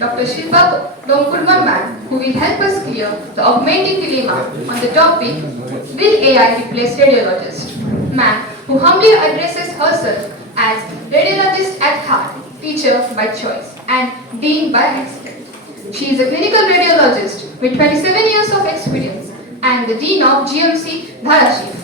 Dr. Shilpa Domkundwar ma'am, who will help us clear the augmenting dilemma on the topic, will AI replace radiologists? Ma'am, who humbly addresses herself as radiologist at heart, teacher by choice, and dean by accident. She is a clinical radiologist with 27 years of experience and the dean of GMC Dharashif.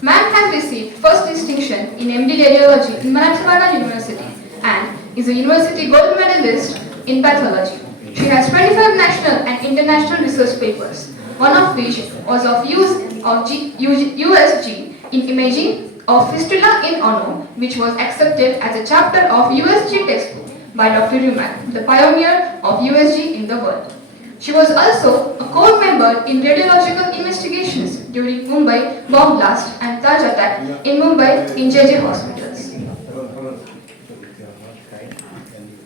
Ma'am has received first distinction in MD Radiology in Marathwada University and is a university gold medalist in pathology. She has 25 national and international research papers, one of which was of use of USG in imaging of fistula in ono, which was accepted as a chapter of USG textbook by Dr. Hirak, the pioneer of USG in the world. She was also a core member in radiological investigations during Mumbai bomb blast and Taj attack in Mumbai in JJ hospitals.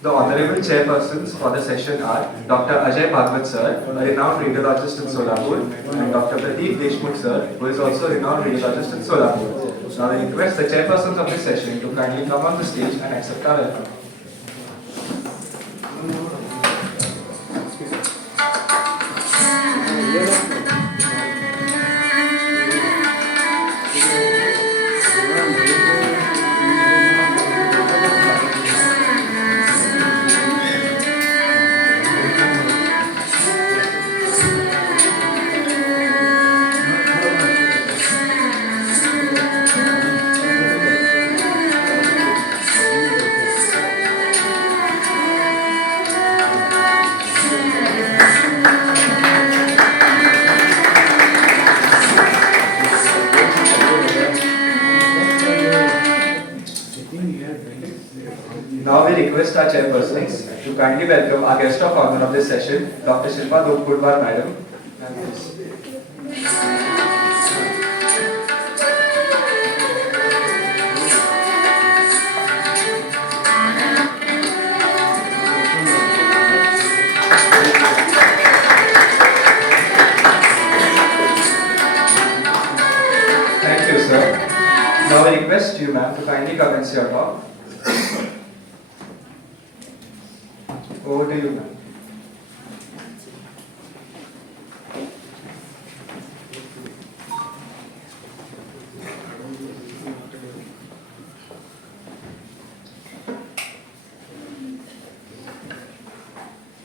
The honorable chairpersons for the session are Dr. Ajay Bhagwat sir, a renowned radiologist in Solapur, and Dr. Pradeep Deshmukh sir, who is also a renowned radiologist in Solapur. Now I request the chairpersons of this session to kindly come on the stage and accept our welcome. Now we request our chairpersons to kindly welcome our guest of honor of this session, Dr. Shilpa Domkundwar madam. Thank you, sir. Now I request you, ma'am, to kindly commence your talk. Over to you, ma'am.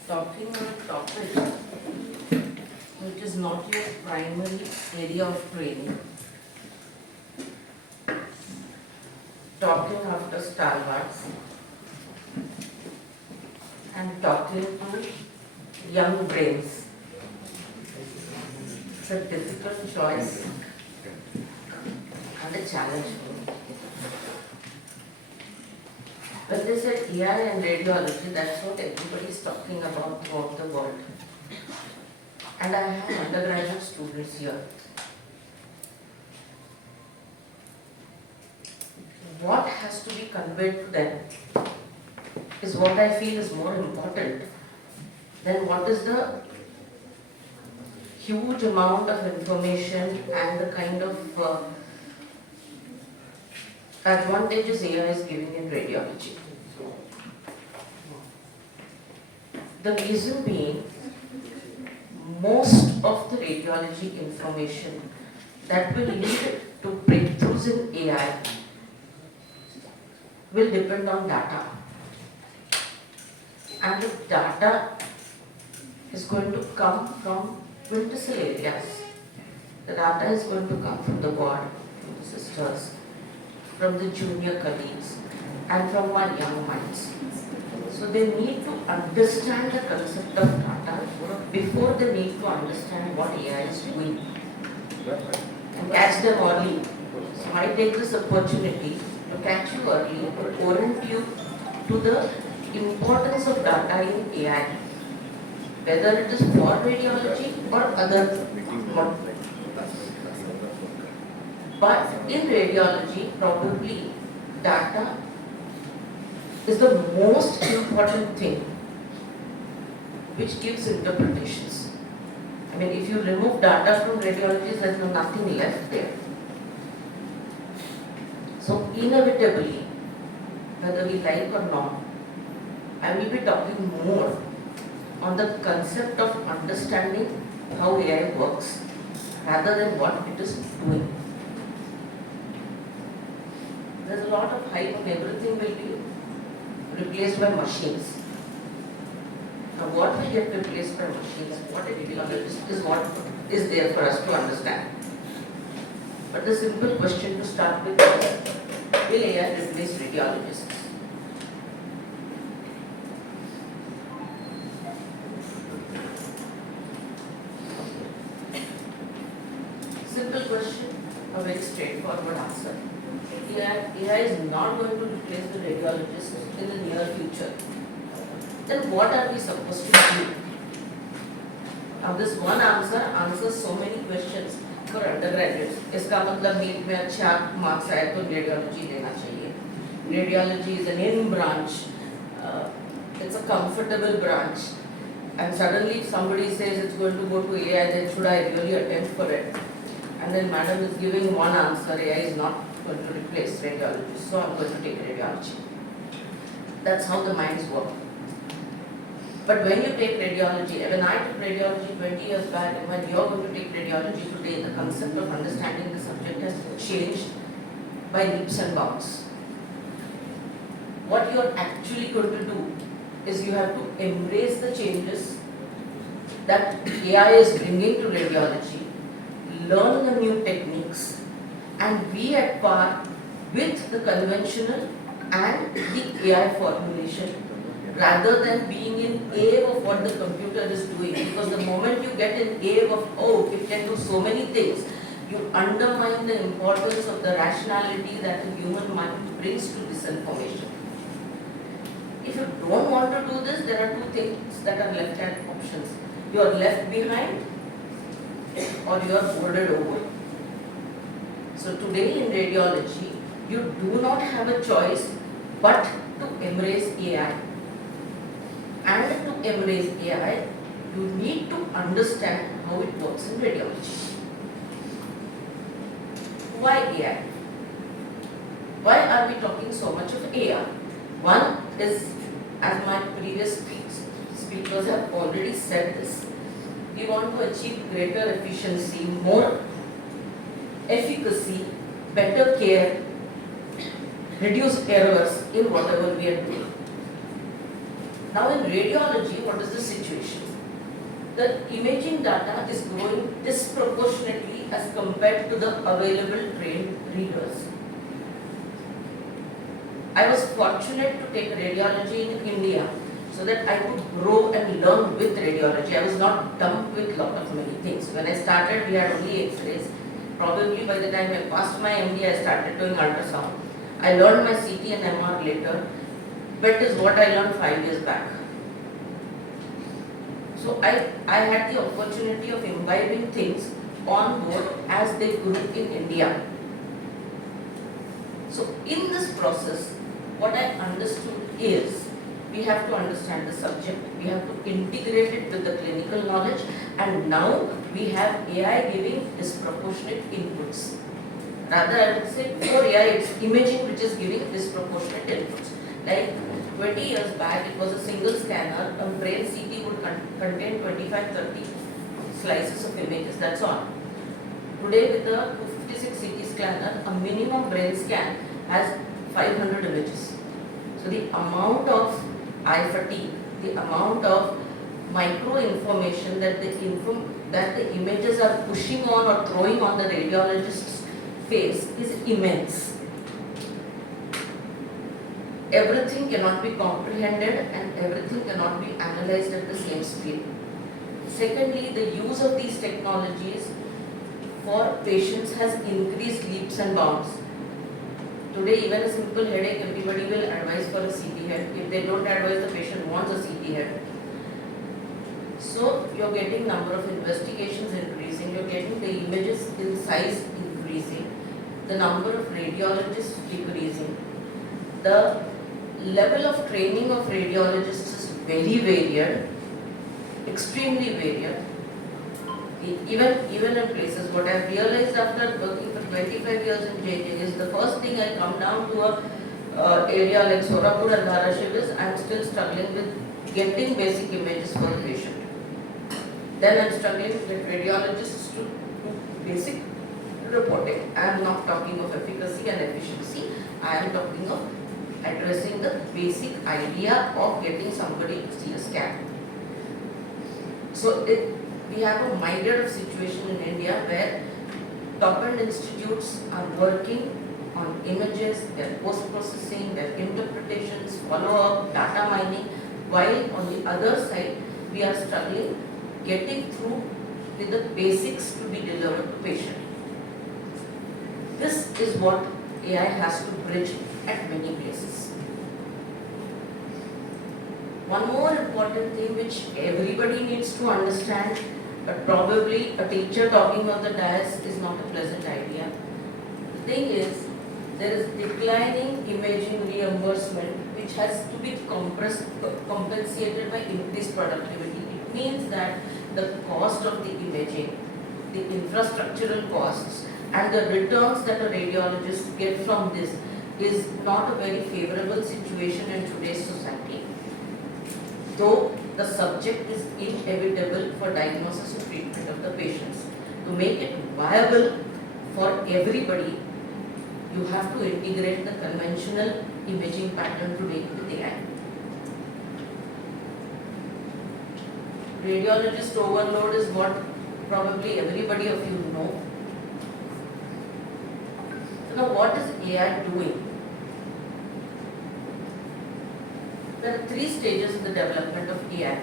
Talking on a topic which is not your primary area of training. Talking after Starbucks and talking to young brains. It's a difficult choice and a challenge for me. When they said AI and radiology, that's what everybody is talking about throughout the world. And I have undergraduate students here. What has to be conveyed to them is what I feel is more important than what is the huge amount of information and the kind of advantages AI is giving in radiology. The reason being, most of the radiology information that will lead to breakthroughs in AI will depend on data. And the data is going to come from quintessential areas. The data is going to come from the ward, from the sisters, from the junior colleagues, and from our young minds. So they need to understand the concept of data before they need to understand what AI is doing and catch them early. So I take this opportunity to catch you early, to orient you to the importance of data in AI, whether it is for radiology or other. But in radiology, probably data is the most important thing which gives interpretations. I mean, if you remove data from radiology, there's nothing left there. So inevitably, whether we like or not, I will be talking more on the concept of understanding how AI works rather than what it is doing. There's a lot of hype on everything will be replaced by machines. Now what will get replaced by machines, what it will is what is there for us to understand. But the simple question to start with is, will AI replace radiologists? Simple question, a very straightforward answer. AI is not going to replace the radiologist in the near future. Then what are we supposed to do? Now this one answer answers so many questions for undergraduates. इसका मतलब NEET में अच्छा marks आए तो radiology लेना चाहिए. Radiology is an in branch. It's a comfortable branch. And suddenly if somebody says it's going to go to AI, then should I really attempt for it? And then madam is giving one answer, AI is not going to replace radiology, so I'm going to take radiology. That's how the minds work. But when you take radiology, when I took radiology 20 years back, and when you're going to take radiology today, the concept of understanding the subject has changed by leaps and bounds. What you're actually going to do is you have to embrace the changes that AI is bringing to radiology, learn the new techniques, and be at par with the conventional and the AI formulation, rather than being in awe of what the computer is doing. Because the moment you get in awe of, oh, it can do so many things, you undermine the importance of the rationality that the human mind brings to this information. If you don't want to do this, there are two things that are left as options. You are left behind or you are boarded over. So today in radiology, you do not have a choice but to embrace AI. And to embrace AI, you need to understand how it works in radiology. Why AI? Why are we talking so much of AI? One is, as my previous speakers have already said this, we want to achieve greater efficiency, more efficacy, better care, reduce errors in whatever we are doing. Now in radiology, what is the situation? The imaging data is growing disproportionately as compared to the available trained readers. I was fortunate to take radiology in India so that I could grow and learn with radiology. I was not dumped with lot of many things. When I started, we had only X-rays. Probably by the time I passed my MD, I started doing ultrasound. I learned my CT and MR later. That is what I learned 5 years back. So I had the opportunity of imbibing things on board as they grew in India. So in this process, what I understood is we have to understand the subject, we have to integrate it with the clinical knowledge, and now we have AI giving disproportionate inputs. Rather, I would say before AI, it's imaging which is giving disproportionate inputs. Like 20 years back, it was a single scanner, a brain CT would contain 25-30 slices of images, that's all. Today with the 256 CT scanner, a minimum brain scan has 500 images. So the amount of eye fatigue, the amount of micro information that the images are pushing on or throwing on the radiologist's face is immense. Everything cannot be comprehended and everything cannot be analyzed at the same speed. Secondly, the use of these technologies for patients has increased leaps and bounds. Today, even a simple headache, everybody will advise for a CT head. If they don't advise, the patient wants a CT head. So, you're getting number of investigations increasing, you're getting the images in size increasing, the number of radiologists decreasing. The level of training of radiologists is very varied, extremely varied. Even in places, what I've realized after working for 25 years in JJ is the first thing I come down to a area like Solapur and Hirak is I'm still struggling with getting basic images for the patient. Then I'm struggling with radiologists to do basic reporting. I am not talking of efficacy and efficiency. I am talking of addressing the basic idea of getting somebody to see a scan. So we have a migrant situation in India where top-end institutes are working on images, their post-processing, their interpretations, follow-up, data mining, while on the other side, we are struggling getting through with the basics to be delivered to patient. This is what AI has to bridge at many places. One more important thing which everybody needs to understand, but probably a teacher talking on the dais is not a pleasant idea. The thing is, there is declining imaging reimbursement which has to be compensated by increased productivity. It means that the cost of the imaging, the infrastructural costs, and the returns that a radiologist gets from this is not a very favorable situation in today's society. Though the subject is inevitable for diagnosis and treatment of the patients. To make it viable for everybody, you have to integrate the conventional imaging pattern today with AI. Radiologist overload is what probably everybody of you know. So now what is AI doing? There are 3 stages in the development of AI.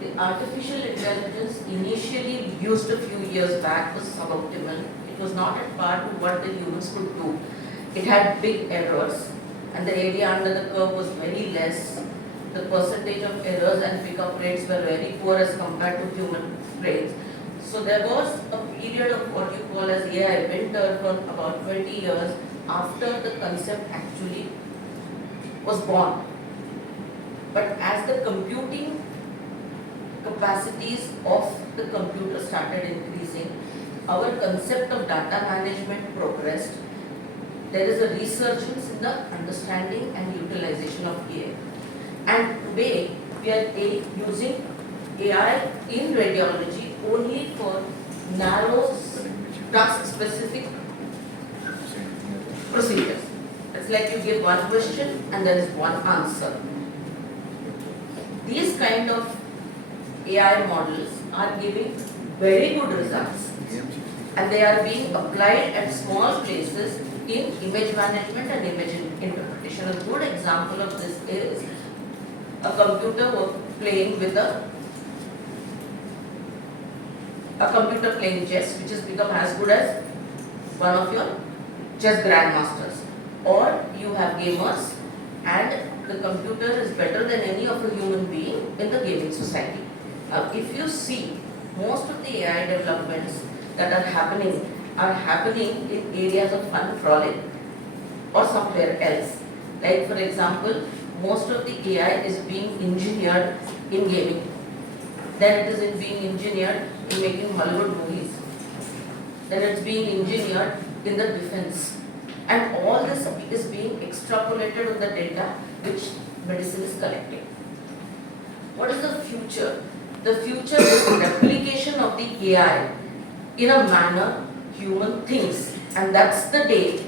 The artificial intelligence initially used a few years back was suboptimal. It was not at par to what the humans could do. It had big errors and the area under the curve was very less. The percentage of errors and pickup rates were very poor as compared to human brains. So there was a period of what you call as AI winter for about 20 years after the concept actually was born. But as the computing capacities of the computer started increasing, our concept of data management progressed. There is a resurgence in the understanding and utilization of AI. And today, we are using AI in radiology only for narrow, task-specific procedures. It's like you give one question and there is one answer. These kind of AI models are giving very good results and they are being applied at small places in image management and image interpretation. A good example of this is a computer playing with a computer playing chess, which has become as good as one of your chess grandmasters. Or you have gamers and the computer is better than any of a human being in the gaming society. Now, if you see, most of the AI developments that are happening in areas of fun frolic or somewhere else. Like for example, most of the AI is being engineered in gaming. Then it is being engineered in making Hollywood movies. Then it's being engineered in the defense. And all this is being extrapolated on the data which medicine is collecting. What is the future? The future is replication of the AI in a manner human thinks. And that's the day,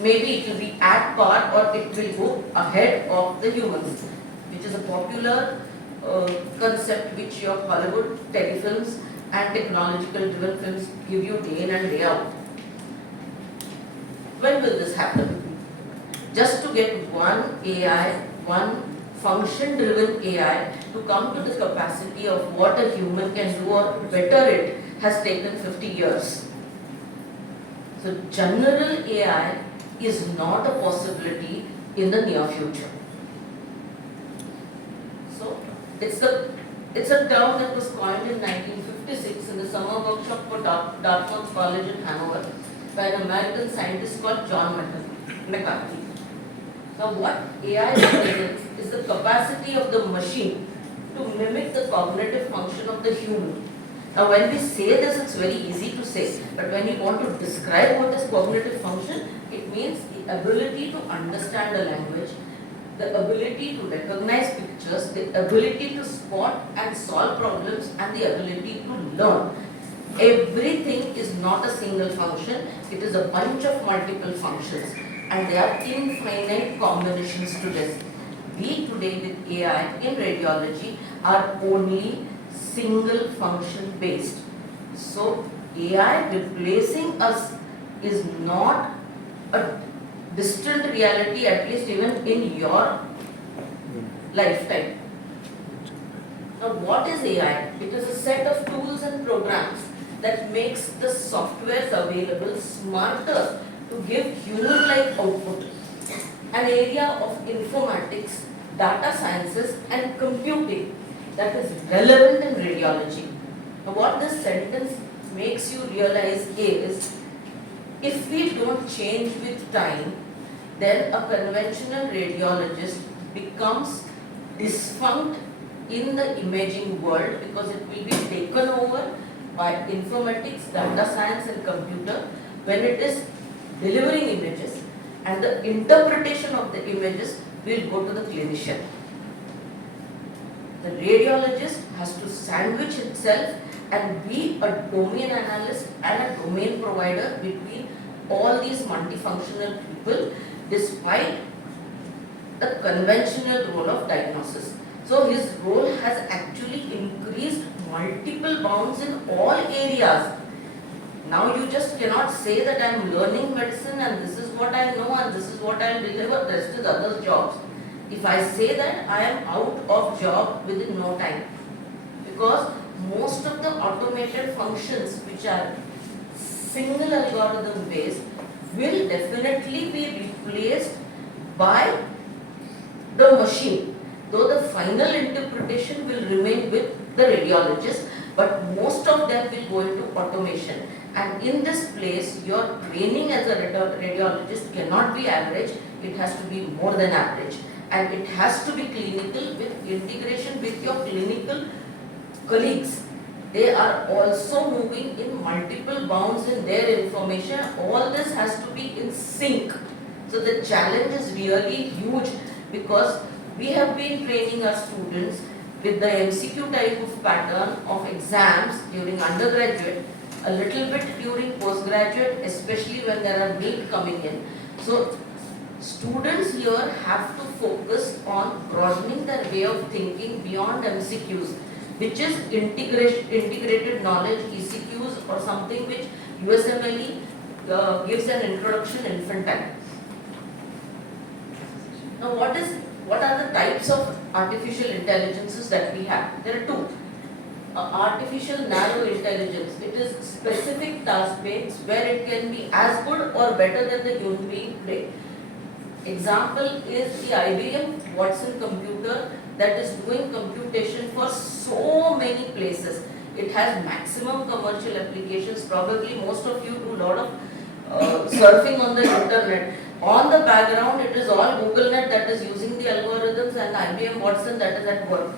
maybe it will be at par or it will go ahead of the humans, which is a popular concept which your Hollywood telefilms and technological driven films give you day in and day out. When will this happen? Just to get one AI, one function-driven AI to come to the capacity of what a human can do or better it has taken 50 years. So general AI is not a possibility in the near future. So it's a term that was coined in 1956 in the summer workshop for Dartmouth College in Hanover by an American scientist called John McCarthy. Now what AI represents is the capacity of the machine to mimic the cognitive function of the human. Now when we say this, it's very easy to say, but when you want to describe what is cognitive function, it means the ability to understand a language, the ability to recognize pictures, the ability to spot and solve problems, and the ability to learn. Everything is not a single function, it is a bunch of multiple functions, and there are infinite combinations to this. We today with AI in radiology are only single function based. So AI replacing us is not a distant reality, at least even in your lifetime. Now what is AI? It is a set of tools and programs that makes the softwares available smarter to give human-like output. An area of informatics, data sciences and computing that is relevant in radiology. Now what this sentence makes you realize is, if we don't change with time, then a conventional radiologist becomes defunct in the imaging world because it will be taken over by informatics, data science and computer when it is delivering images, and the interpretation of the images will go to the clinician. The radiologist has to sandwich itself and be a domain analyst and a domain provider between all these multifunctional people despite the conventional role of diagnosis. So his role has actually increased multiple bounds in all areas. Now you just cannot say that I am learning medicine and this is what I know and this is what I will deliver, rest is others' jobs. If I say that, I am out of job within no time, because most of the automated functions which are single algorithm based will definitely be replaced by the machine, though the final interpretation will remain with the radiologist, but most of them will go into automation. And in this place, your training as a radiologist cannot be average, it has to be more than average. And it has to be clinical with integration with your clinical colleagues. They are also moving in multiple bounds in their information. All this has to be in sync. So the challenge is really huge, because we have been training our students with the MCQ type of pattern of exams during undergraduate, a little bit during postgraduate, especially when there are NEET coming in. So students here have to focus on broadening their way of thinking beyond MCQs, which is integrated knowledge, ECQs, or something which USMLE gives an introduction infantile. Now what are the types of artificial intelligences that we have? There are two. Artificial narrow intelligence, it is specific task based where it can be as good or better than the human being today. Example is the IBM Watson computer that is doing computation for so many places. It has maximum commercial applications. Probably most of you do a lot of surfing on the internet. On the background, it is all GoogleNet that is using the algorithms and IBM Watson that is at work.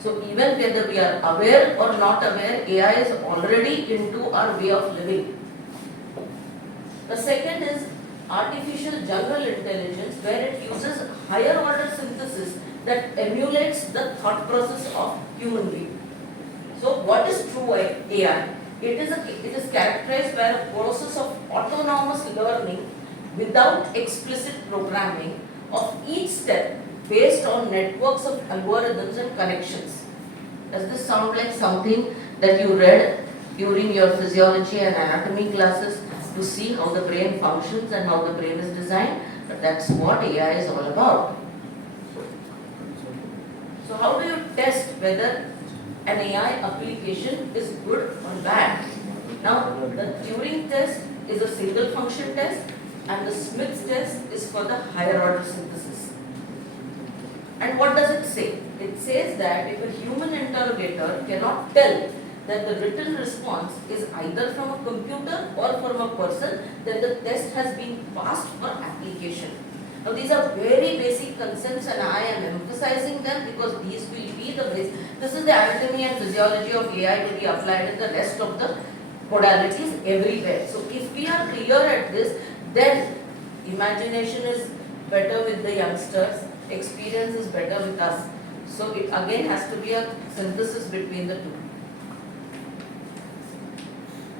So even whether we are aware or not aware, AI is already into our way of living. The second is artificial general intelligence, where it uses higher order synthesis that emulates the thought process of human being. So what is true AI? It is characterized by a process of autonomous learning without explicit programming of each step based on networks of algorithms and connections. Does this sound like something that you read during your physiology and anatomy classes to see how the brain functions and how the brain is designed? But that's what AI is all about. So how do you test whether an AI application is good or bad? Now, the Turing test is a single function test, and the Smith's test is for the higher order synthesis. And what does it say? It says that if a human interrogator cannot tell that the written response is either from a computer or from a person, then the test has been passed for application. Now these are very basic concepts, and I am emphasizing them because these will be the base. This is the anatomy and physiology of AI to be applied in the rest of the modalities everywhere. So if we are clear at this, then imagination is better with the youngsters, experience is better with us. So it again has to be a synthesis between the two.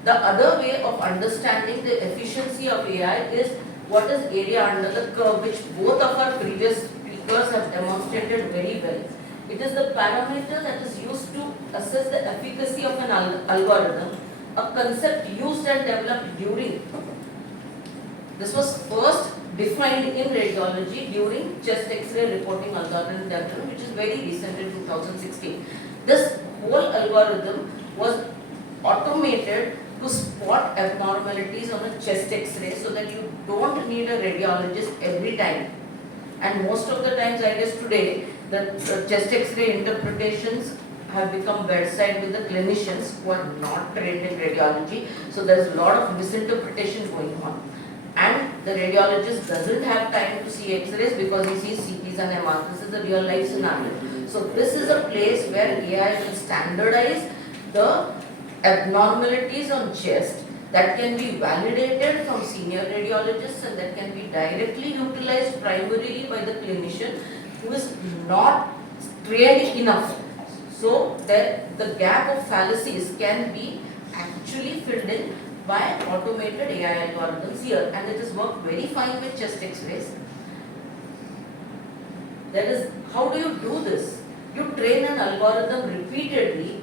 The other way of understanding the efficiency of AI is what is area under the curve, which both of our previous speakers have demonstrated very well. It is the parameter that is used to assess the efficacy of an algorithm, a concept used and developed during. This was first defined in radiology during chest X-ray reporting algorithm development, which is very recent in 2016. This whole algorithm was automated to spot abnormalities on a chest X-ray so that you don't need a radiologist every time. And most of the times, I guess today, the chest X-ray interpretations have become bedside with the clinicians who are not trained in radiology. So there is a lot of misinterpretation going on. And the radiologist doesn't have time to see X-rays because he sees CTs and MRs. This is a real life scenario. So this is a place where AI will standardize the abnormalities on chest that can be validated from senior radiologists and that can be directly utilized primarily by the clinician who is not trained enough. So that the gap of fallacies can be actually filled in by automated AI algorithms here, and it is worked very fine with chest X-rays. That is, how do you do this? You train an algorithm repeatedly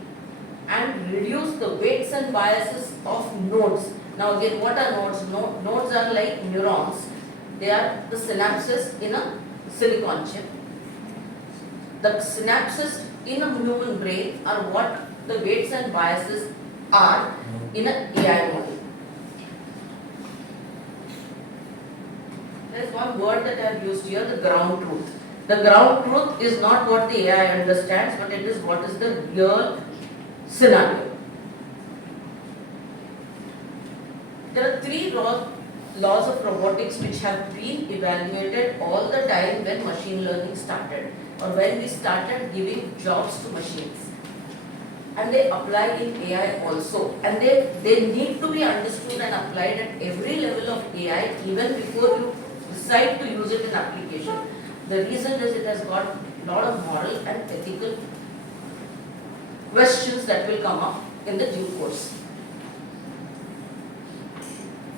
and reduce the weights and biases of nodes. Now again, what are nodes? Nodes are like neurons. They are the synapses in a silicon chip. The synapses in a human brain are what the weights and biases are in an AI model. There is one word that I have used here, the ground truth. The ground truth is not what the AI understands, but it is what is the real scenario. There are three laws of robotics which have been evaluated all the time when machine learning started, or when we started giving jobs to machines. And they apply in AI also, and they need to be understood and applied at every level of AI even before you decide to use it in application. The reason is it has got a lot of moral and ethical questions that will come up in the due course.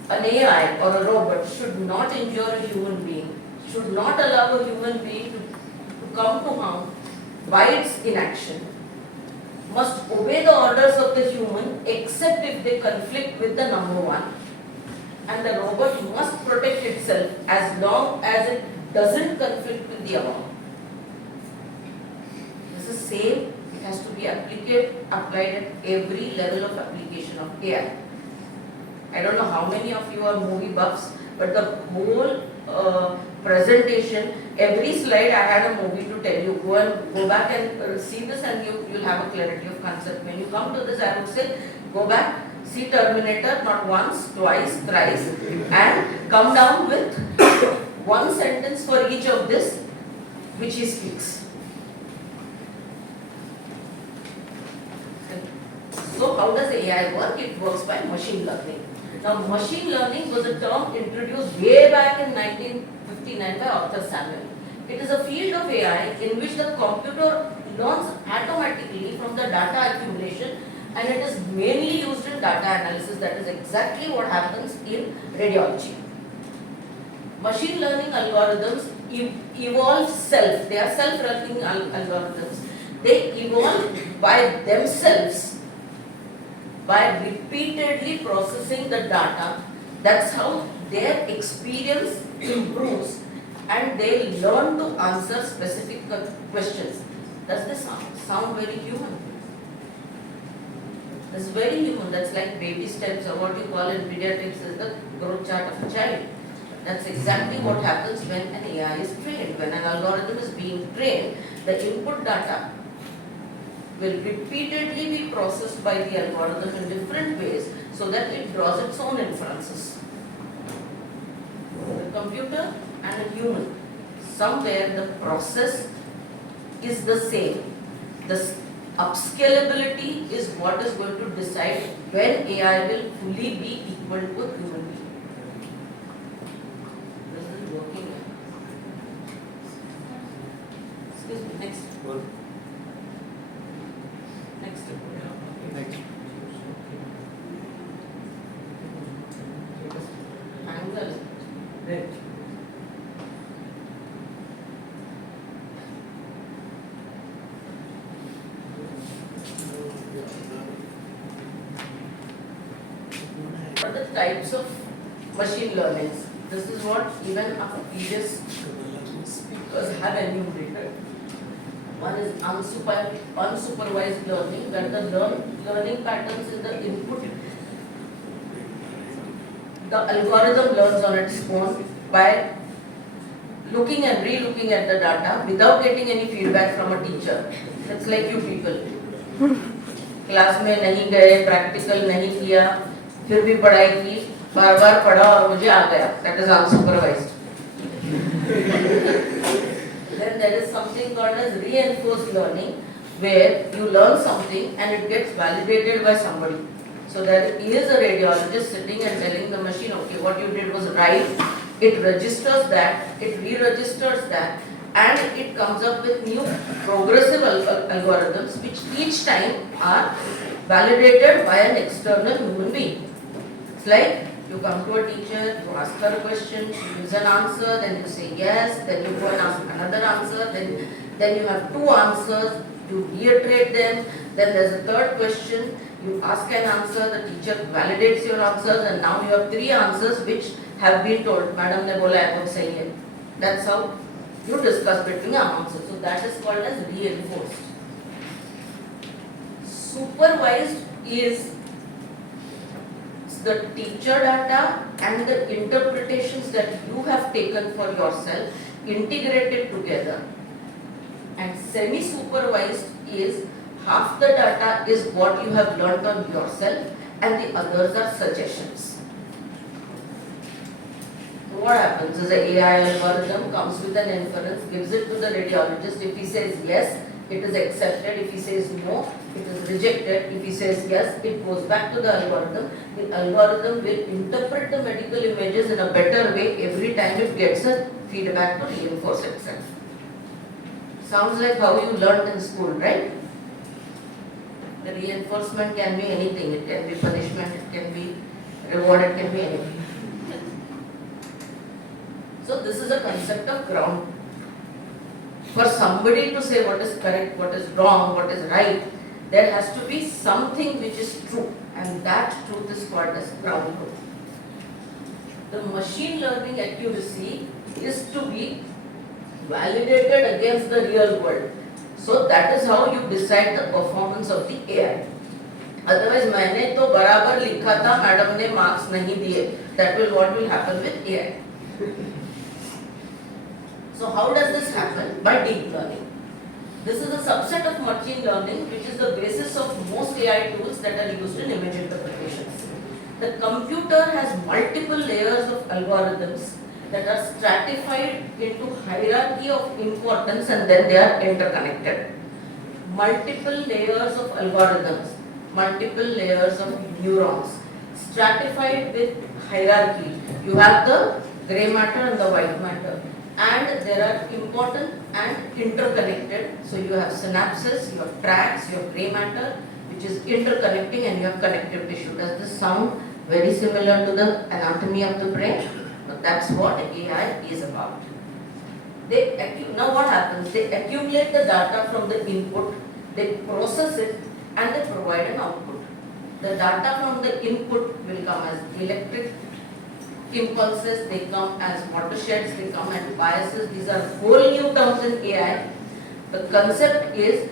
An AI or a robot should not injure a human being, should not allow a human being to come to harm by its inaction, must obey the orders of the human except if they conflict with the number one, and the robot must protect itself as long as it doesn't conflict with the above. This is same, it has to be applied at every level of application of AI. I don't know how many of you are movie buffs, but the whole presentation, every slide I had a movie to tell you. Go back and see this, and you'll have a clarity of concept. When you come to this, I would say, go back, see Terminator not once, twice, thrice, and come down with one sentence for each of this, which he speaks. So how does AI work? It works by machine learning. Now, machine learning was a term introduced way back in 1959 by Arthur Samuel. It is a field of AI in which the computer learns automatically from the data accumulation, and it is mainly used in data analysis. That is exactly what happens in radiology. Machine learning algorithms evolve self. They are self-learning algorithms. They evolve by themselves by repeatedly processing the data. That's how their experience improves and they learn to answer specific questions. Does this sound very human? That's very human. That's like baby steps, or what you call in pediatrics is the growth chart of a child. That's exactly what happens when an AI is trained. When an algorithm is being trained, the input data will repeatedly be processed by the algorithm in different ways so that it draws its own inferences. The computer and a human, somewhere the process is the same. The upscalability is what is going to decide when AI will fully be equal to a human being. This is working. Next. Angle. What are the types of machine learnings? This is what even our previous speakers have enumerated. One is unsupervised learning, where the learning patterns in the input, the algorithm learns on its own by looking and re-looking at the data without getting any feedback from a teacher. It's like you people. Class में नहीं गए, practical नहीं किया, फिर भी पढ़ाई की, बार-बार पढ़ा और मुझे आ गया. That is unsupervised. Then there is something called as reinforced learning, where you learn something and it gets validated by somebody. So there is a radiologist sitting and telling the machine, okay, what you did was right. It registers that, it re-registers that, and it comes up with new progressive algorithms which each time are validated by an external human being. It's like you come to a teacher, you ask her a question, she gives an answer, then you say yes, then you go and ask another answer, then you have two answers, you reiterate them, then there's a third question, you ask an answer, the teacher validates your answers, and now you have three answers which have been told. Madam ne bola hai, to sahi hai. That's how you discuss between your answers. So that is called as reinforced. Supervised is the teacher data and the interpretations that you have taken for yourself integrated together. And semi-supervised is half the data is what you have learnt on yourself and the others are suggestions. What happens is the AI algorithm comes with an inference, gives it to the radiologist. If he says yes, it is accepted. If he says no, it is rejected. If he says yes, it goes back to the algorithm. The algorithm will interpret the medical images in a better way every time it gets a feedback to reinforce itself. Sounds like how you learned in school, right? The reinforcement can be anything. It can be punishment, it can be reward, it can be anything. So this is a concept of ground. For somebody to say what is correct, what is wrong, what is right, there has to be something which is true, and that truth is called as ground truth. The machine learning accuracy is to be validated against the real world. So that is how you decide the performance of the AI. Otherwise, मैंने तो बराबर लिखा था, madam ने marks नहीं दिए. That will what will happen with AI. So how does this happen? By deep learning. This is a subset of machine learning which is the basis of most AI tools that are used in image interpretations. The computer has multiple layers of algorithms that are stratified into hierarchy of importance and then they are interconnected. Multiple layers of algorithms, multiple layers of neurons, stratified with hierarchy. You have the grey matter and the white matter. And there are important and interconnected. So you have synapses, you have tracts, you have grey matter, which is interconnecting, and you have connective tissue. Does this sound very similar to the anatomy of the brain? But that's what AI is about. Now what happens? They accumulate the data from the input, they process it, and they provide an output. The data from the input will come as electric impulses, they come as watersheds, they come as biases. These are whole new terms in AI. The concept is,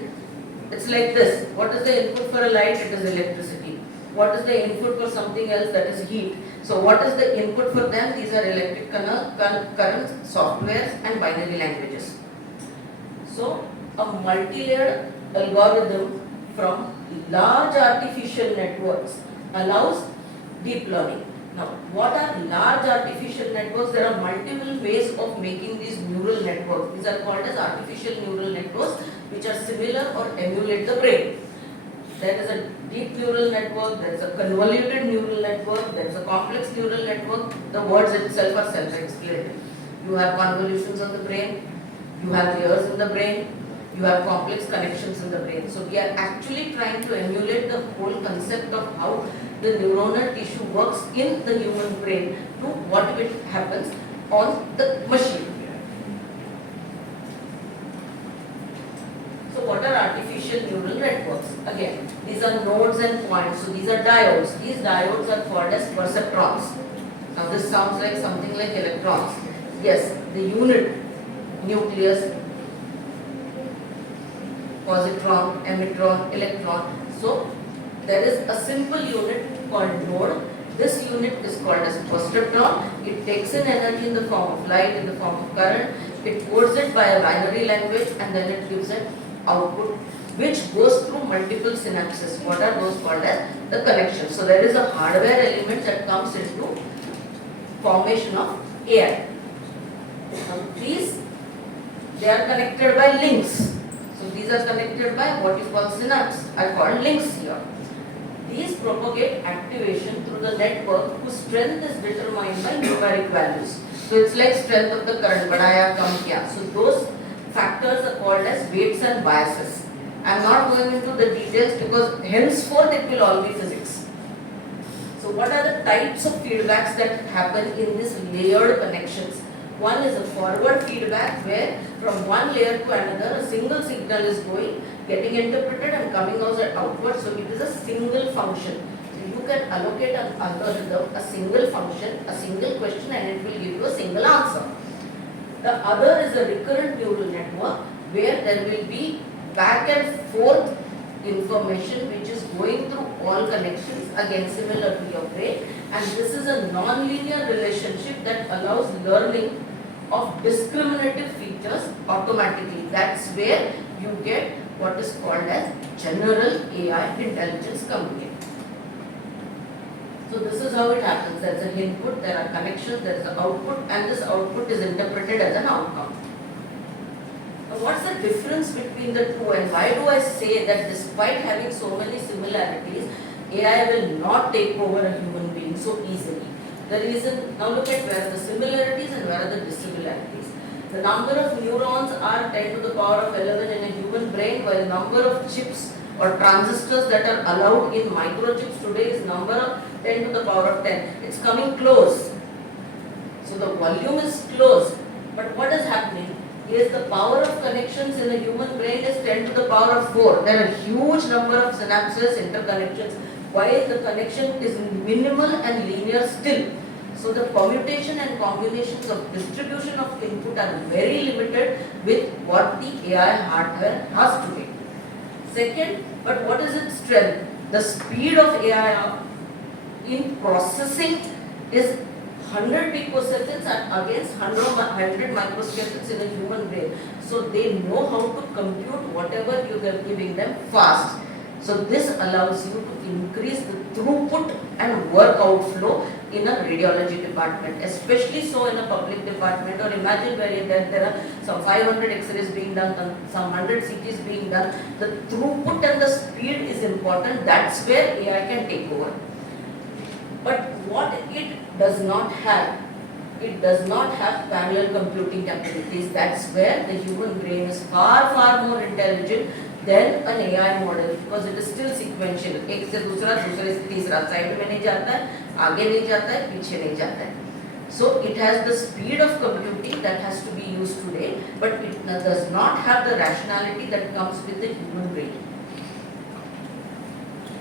it's like this. What is the input for a light? It is electricity. What is the input for something else? That is heat. So what is the input for them? These are electric currents, softwares and binary languages. So a multi-layered algorithm from large artificial networks allows deep learning. Now, what are large artificial networks? There are multiple ways of making these neural networks. These are called as artificial neural networks, which are similar or emulate the brain. There is a deep neural network, there is a convoluted neural network, there is a complex neural network. The words itself are self-explanatory. You have convolutions on the brain, you have layers in the brain, You have complex connections in the brain. So we are actually trying to emulate the whole concept of how the neuronal tissue works in the human brain to what it happens on the machine. So what are artificial neural networks? Again, these are nodes and points. So these are diodes. These diodes are called as perceptrons. Now this sounds like something like electrons. Yes, the unit nucleus, positron, emitron, electron. So there is a simple unit called node. This unit is called as perceptron. It takes in energy in the form of light, in the form of current. It codes it by a binary language and then it gives an output which goes through multiple synapses. What are those called as? The connections. So there is a hardware element that comes into formation of AI. Now these, they are connected by links. So these are connected by what you call synapse. I call links here. These propagate activation through the network whose strength is determined by numeric values. So it's like strength of the current, badaya, kam kya. So those factors are called as weights and biases. I am not going into the details because henceforth it will all be physics. So what are the types of feedbacks that happen in these layered connections? One is a forward feedback where from one layer to another a single signal is going, getting interpreted and coming out outward. So it is a single function. So you can allocate an algorithm a single function, a single question, and it will give you a single answer. The other is a recurrent neural network where there will be back and forth information which is going through all connections, again similar to your brain, and this is a non-linear relationship that allows learning of discriminative features automatically. That's where you get what is called as general AI intelligence coming in. So this is how it happens. There is an input, there are connections, there is an output, and this output is interpreted as an outcome. Now what's the difference between the two, and why do I say that despite having so many similarities, AI will not take over a human being so easily? The reason, now look at where are the similarities and where are the dissimilarities. The number of neurons are 10 to the power of 11 in a human brain, while the number of chips or transistors that are allowed in microchips today is number of 10 to the power of 10. It's coming close. So the volume is close. But what is happening is the power of connections in the human brain is 10 to the power of 4. There are huge number of synapses, interconnections, while the connection is minimal and linear still. So the permutation and combinations of distribution of input are very limited with what the AI hardware has today. Second, but what is its strength? The speed of AI in processing is 100 picoseconds against 100 microseconds in a human brain. So they know how to compute whatever you are giving them fast. So this allows you to increase the throughput and work outflow in a radiology department, especially so in a public department, or imagine where there are some 500 X-rays being done, some 100 CTs being done. The throughput and the speed is important. That's where AI can take over. But what it does not have, it does not have parallel computing capabilities. That's where the human brain is far more intelligent than an AI model, because it is still sequential. एक से दूसरा, दूसरे से तीसरा, side में नहीं जाता है, आगे नहीं जाता है, पीछे नहीं जाता है. So it has the speed of computing that has to be used today, but it does not have the rationality that comes with the human brain.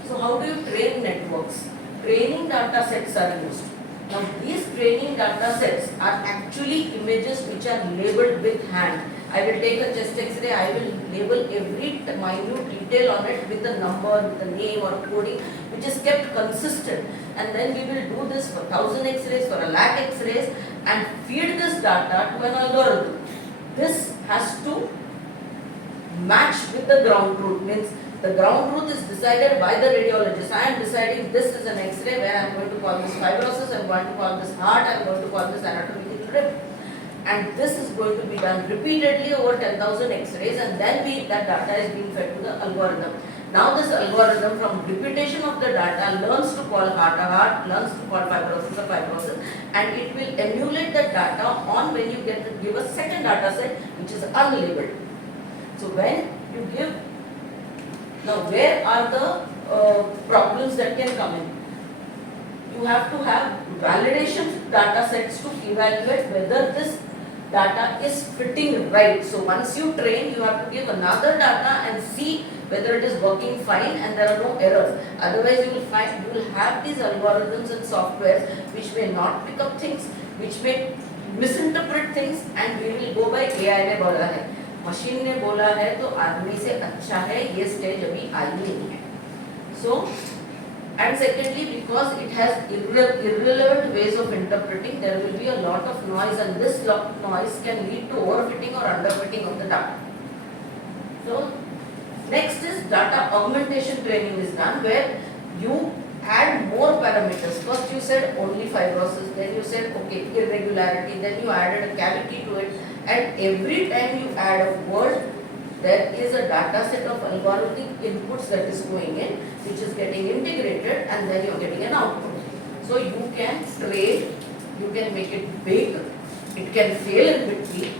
So how do you train networks? Training data sets are used. Now these training data sets are actually images which are labeled with hand. I will take a chest X-ray, I will label every minute detail on it with a number, with a name or coding, which is kept consistent. And then we will do this for 1,000 X-rays, for 1,00,000 X-rays, and feed this data to an algorithm. This has to match with the ground truth. Means the ground truth is decided by the radiologist. I am deciding this is an X-ray where I am going to call this fibrosis, I am going to call this heart, I am going to call this anatomical rib. And this is going to be done repeatedly over 10,000 X-rays, and then that data is being fed to the algorithm. Now this algorithm, from repetition of the data, learns to call heart a heart, learns to call fibrosis a fibrosis, and it will emulate the data on when you give a second data set which is unlabeled. So when you give, now where are the problems that can come in? You have to have validation data sets to evaluate whether this data is fitting right. So once you train, you have to give another data and see whether it is working fine and there are no errors. Otherwise you will find, you will have these algorithms and softwares which may not pick up things, which may misinterpret things, and we will go by AI ने बोला है, machine ने बोला है तो आदमी से अच्छा है, ये stage अभी आई नहीं है. So and secondly, because it has irrelevant ways of interpreting, there will be a lot of noise, and this noise can lead to overfitting or underfitting of the data. So next is data augmentation training is done, where you add more parameters. First you said only fibrosis, then you said okay, irregularity, then you added a cavity to it, and every time you add a word, there is a data set of algorithmic inputs that is going in, which is getting integrated, and then you are getting an output. So you can trade, you can make it big, it can fail in between.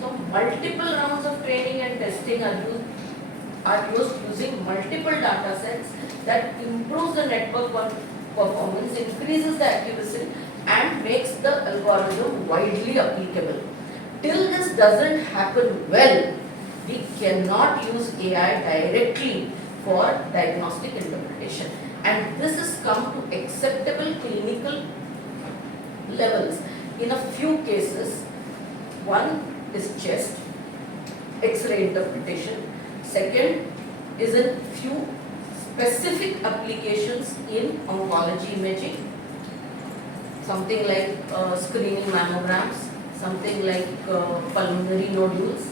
So multiple rounds of training and testing are used using multiple data sets that improves the network performance, increases the accuracy, and makes the algorithm widely applicable. Till this doesn't happen well, we cannot use AI directly for diagnostic interpretation. And this has come to acceptable clinical levels in a few cases. One is chest, X-ray interpretation. Second is in few specific applications in oncology imaging, something like screening mammograms, something like pulmonary nodules,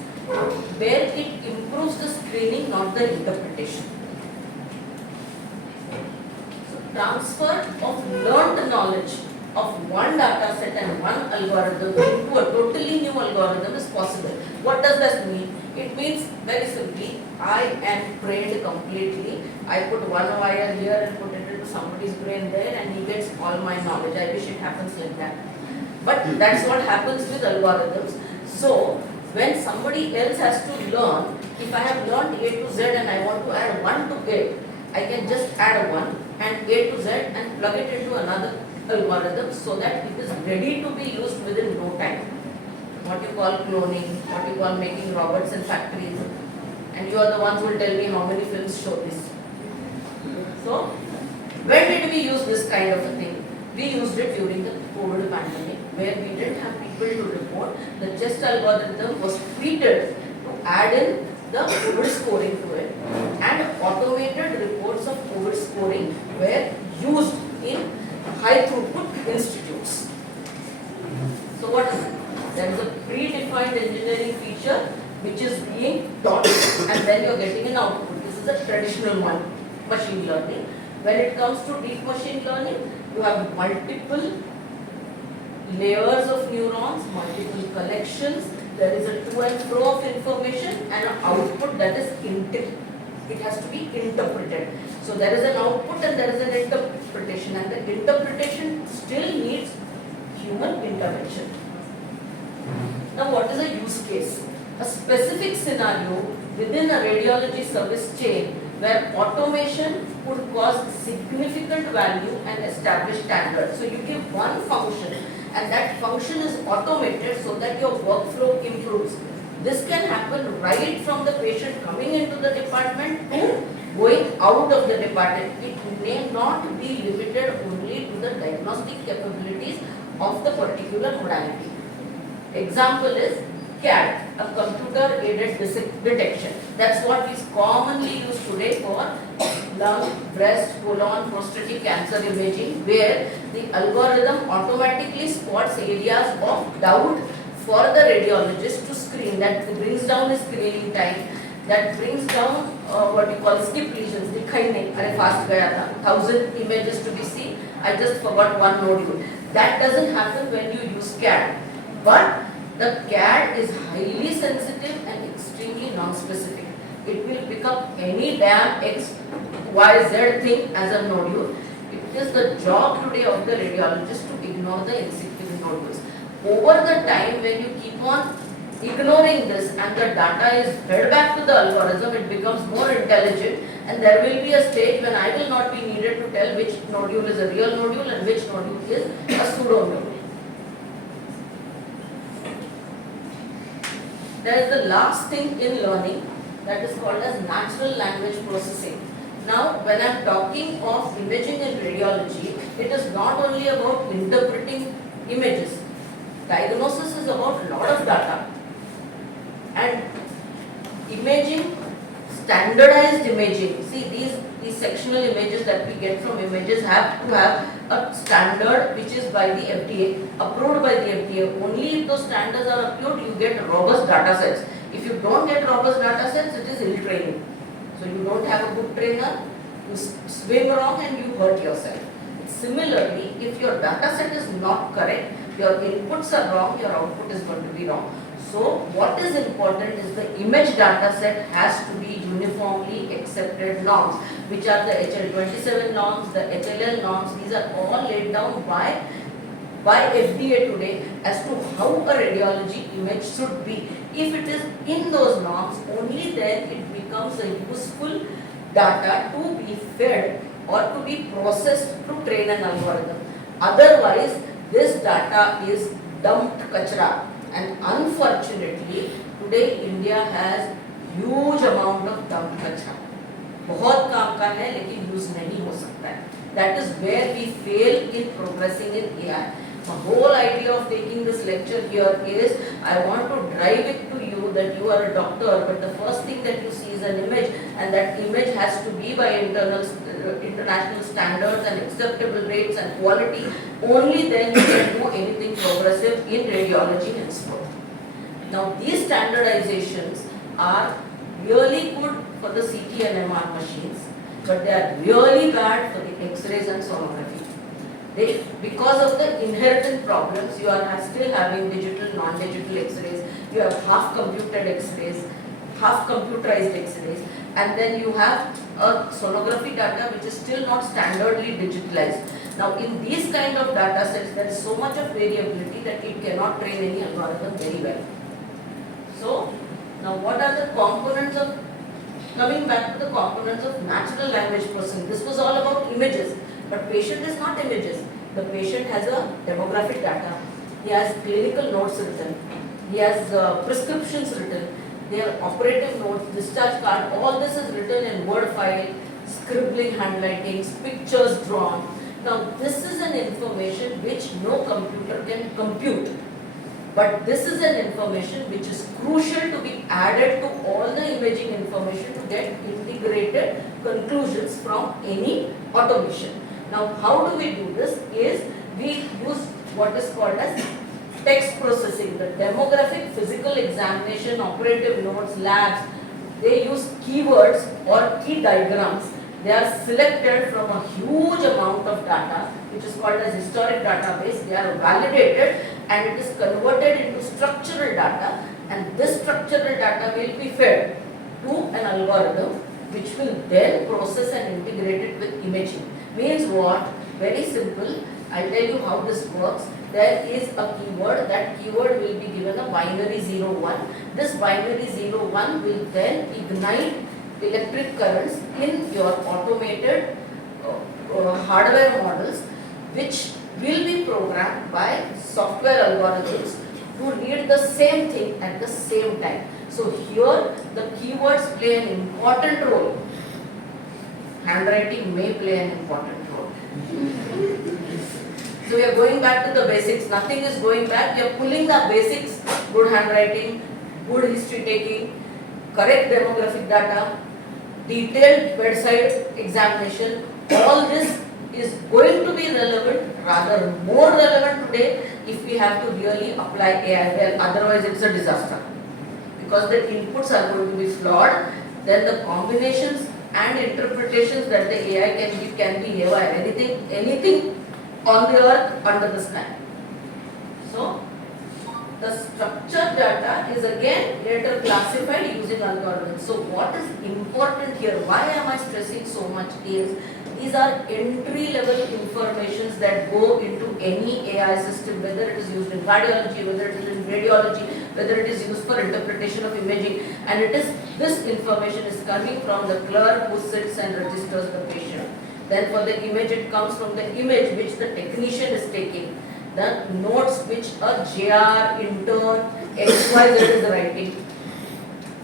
where it improves the screening, not the interpretation. So transfer of learned knowledge of one data set and one algorithm into a totally new algorithm is possible. What does that mean? It means very simply, I am trained completely. I put one wire here and put it into somebody's brain there, and he gets all my knowledge. I wish it happens like that. But that's what happens with algorithms. So when somebody else has to learn, if I have learned A to Z and I want to add 1 to A, I can just add 1 and A to Z and plug it into another algorithm so that it is ready to be used within no time. What you call cloning, what you call making robots in factories, and you are the ones who will tell me how many films show this. So, when did we use this kind of a thing? We used it during the COVID pandemic, where we didn't have people to report. The chest algorithm was treated to add in the COVID scoring to it, and automated reports of COVID scoring were used in high throughput institutes. So what is it? There is a predefined engineering feature which is being taught, and then you are getting an output. This is a traditional one, machine learning. When it comes to deep machine learning, you have multiple layers of neurons, multiple collections. There is a to and fro of information and an output that is it has to be interpreted. So there is an output and there is an interpretation, and the interpretation still needs human intervention. Now what is a use case? A specific scenario within a radiology service chain where automation could cause significant value and establish standards. So you give one function and that function is automated so that your workflow improves. This can happen right from the patient coming into the department to going out of the department. It may not be limited only to the diagnostic capabilities of the particular modality. Example is CAD, a computer aided detection. That's what is commonly used today for lung, breast, colon, prostatic cancer imaging, where the algorithm automatically spots areas of doubt for the radiologist to screen. That brings down the screening time, that brings down what you call skip lesions. दिखाई नहीं, अरे fast गया था, 1000 images to be seen, I just forgot one nodule. That doesn't happen when you use CAD. But the CAD is highly sensitive and extremely non-specific. It will pick up any damn X, Y, Z thing as a nodule. It is the job today of the radiologist to ignore the insignificant nodules. Over the time, when you keep on ignoring this and the data is fed back to the algorithm, it becomes more intelligent, and there will be a stage when I will not be needed to tell which nodule is a real nodule and which nodule is a pseudo nodule. There is the last thing in learning that is called as natural language processing. Now, when I am talking of imaging in radiology, it is not only about interpreting images. Diagnosis is about a lot of data. And imaging, standardized imaging. See, these sectional images that we get from images have to have a standard which is by the FDA, approved by the FDA. Only if those standards are approved, you get robust data sets. If you don't get robust data sets, it is ill training. So you don't have a good trainer, you swim wrong and you hurt yourself. Similarly, if your data set is not correct, your inputs are wrong, your output is going to be wrong. So what is important is the image data set has to be uniformly accepted norms, which are the HL27 norms, the HLL norms. These are all laid down by FDA today as to how a radiology image should be. If it is in those norms, only then it becomes a useful data to be fed or to be processed to train an algorithm. Otherwise, this data is dumped kachra. And unfortunately, today India has huge amount of dumped kachra. बहुत काम का है लेकिन use नहीं हो सकता है. That is where we fail in progressing in AI. The whole idea of taking this lecture here is I want to drive it to you that you are a doctor, but the first thing that you see is an image, and that image has to be by international standards and acceptable rates and quality. Only then you can do anything progressive in radiology and sport. Now these standardizations are really good for the CT and MR machines, but they are really bad for the X-rays and sonography. Because of the inherent problems, you are still having digital, non-digital X-rays, you have half computed X-rays, half computerized X-rays, and then you have a sonography data which is still not standardly digitalized. Now in these kind of data sets, there is so much of variability that it cannot train any algorithm very well. So, now what are the components of, coming back to the components of natural language processing. This was all about images, but patient is not images. The patient has a demographic data, he has clinical notes written, he has prescriptions written, their operative notes, discharge card, all this is written in Word file, scribbling handwritings, pictures drawn. Now this is an information which no computer can compute. But this is an information which is crucial to be added to all the imaging information to get integrated conclusions from any automation. Now how do we do this is we use what is called as text processing. The demographic physical examination, operative notes, labs, they use keywords or key diagrams. They are selected from a huge amount of data which is called as historic database. They are validated and it is converted into structural data, and this structural data will be fed to an algorithm which will then process and integrate it with imaging. Means what? Very simple. I'll tell you how this works. There is a keyword. That keyword will be given a binary 0-1. This binary 0-1 will then ignite electric currents in your automated hardware models, which will be programmed by software algorithms to read the same thing at the same time. So here the keywords play an important role. Handwriting may play an important role. So we are going back to the basics. Nothing is going back. We are pulling the basics: good handwriting, good history taking, correct demographic data, detailed bedside examination. All this is going to be relevant, rather more relevant today if we have to really apply AI well. Otherwise it's a disaster, because the inputs are going to be flawed. Then the combinations and interpretations that the AI can be haywire. Anything on the earth, under the sky. So the structured data is again later classified using algorithms. So what is important here, why am I stressing so much, is these are entry level informations that go into any AI system, whether it is used in cardiology, whether it is in radiology, whether it is used for interpretation of imaging, and this information is coming from the clerk who sits and registers the patient. Then for the image, it comes from the image which the technician is taking, the notes which a JR, intern, XYZ is writing,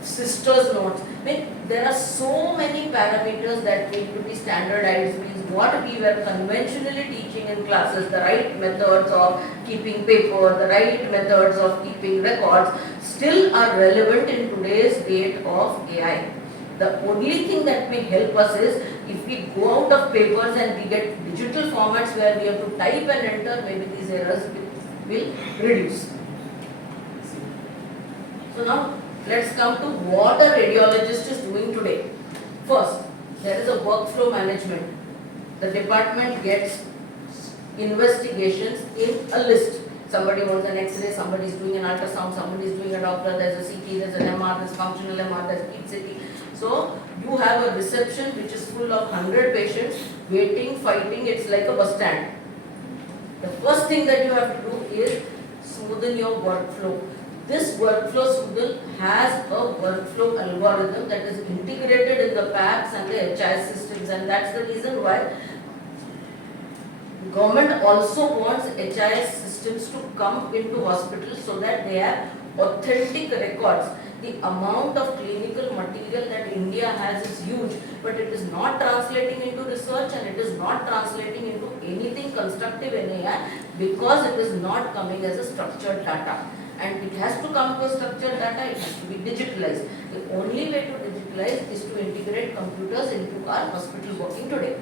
sister's notes. I mean, there are so many parameters that need to be standardized. Means what we were conventionally teaching in classes, the right methods of keeping paper, the right methods of keeping records, still are relevant in today's date of AI. The only thing that may help us is if we go out of papers and we get digital formats where we have to type and enter, maybe these errors will reduce. So now let's come to what a radiologist is doing today. First, there is a workflow management. The department gets investigations in a list. Somebody wants an X-ray, somebody is doing an ultrasound, somebody is doing a doctor, there's a CT, there's an MR, there's functional MR, there's PET-CT. So you have a reception which is full of 100 patients waiting, fighting, it's like a bus stand. The first thing that you have to do is smoothen your workflow. This workflow smoothen has a workflow algorithm that is integrated in the PACS and the HIS systems, and that's the reason why government also wants HIS systems to come into hospitals so that they have authentic records. The amount of clinical material that India has is huge, but it is not translating into research and it is not translating into anything constructive in AI because it is not coming as a structured data. And it has to come to a structured data, it has to be digitalized. The only way to digitalize is to integrate computers into our hospital working today.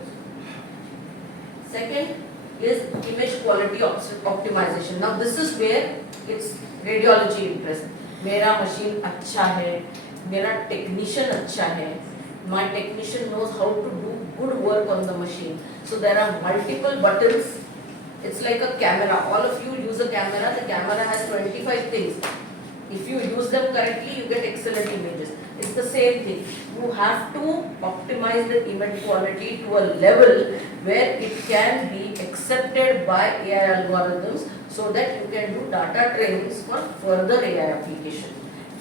Second is image quality optimization. Now this is where it's radiology interest. मेरा machine अच्छा है, मेरा technician अच्छा है, my technician knows how to do good work on the machine. So there are multiple buttons. It's like a camera. All of you use a camera. The camera has 25 things. If you use them correctly, you get excellent images. It's the same thing. You have to optimize the image quality to a level where it can be accepted by AI algorithms so that you can do data trainings for further AI application.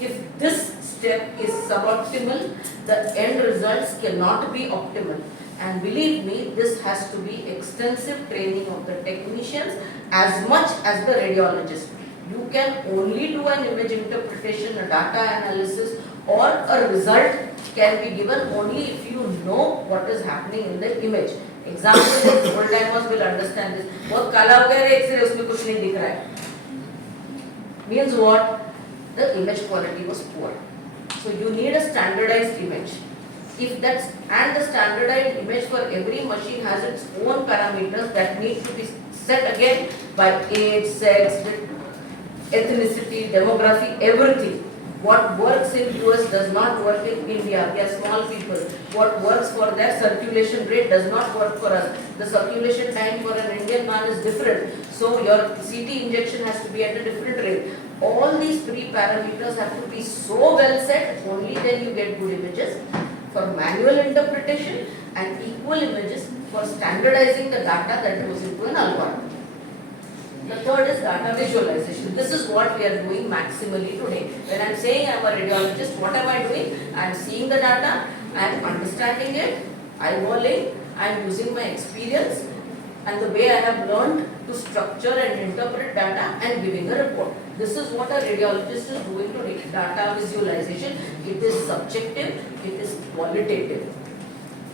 If this step is suboptimal, the end results cannot be optimal. And believe me, this has to be extensive training of the technicians as much as the radiologist. You can only do an image interpretation, a data analysis, or a result can be given only if you know what is happening in the image. Example is, old timers will understand this. बहुत काला हो गया है, X-ray उसमें कुछ नहीं दिख रहा है. Means what? The image quality was poor. So you need a standardized image. If that's, and the standardized image for every machine has its own parameters that need to be set again by age, sex, ethnicity, demography, everything. What works in US does not work in India. We are small people. What works for their circulation rate does not work for us. The circulation time for an Indian man is different. So your CT injection has to be at a different rate. All these three parameters have to be so well set, only then you get good images. For manual interpretation and equal images for standardizing the data that goes into an algorithm. The third is data visualization. This is what we are doing maximally today. When I am saying I am a radiologist, what am I doing? I am seeing the data, I am understanding it, eyeballing, I am using my experience and the way I have learned to structure and interpret data and giving a report. This is what a radiologist is doing today. Data visualization. It is subjective, it is qualitative.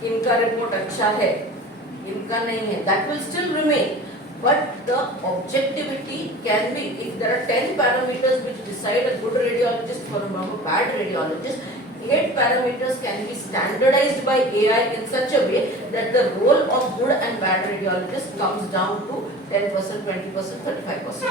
इनका report अच्छा है, इनका नहीं है. That will still remain. But the objectivity can be, if there are 10 parameters which decide a good radiologist from a bad radiologist, 8 parameters can be standardized by AI in such a way that the role of good and bad radiologist comes down to 10%, 20%, 35%.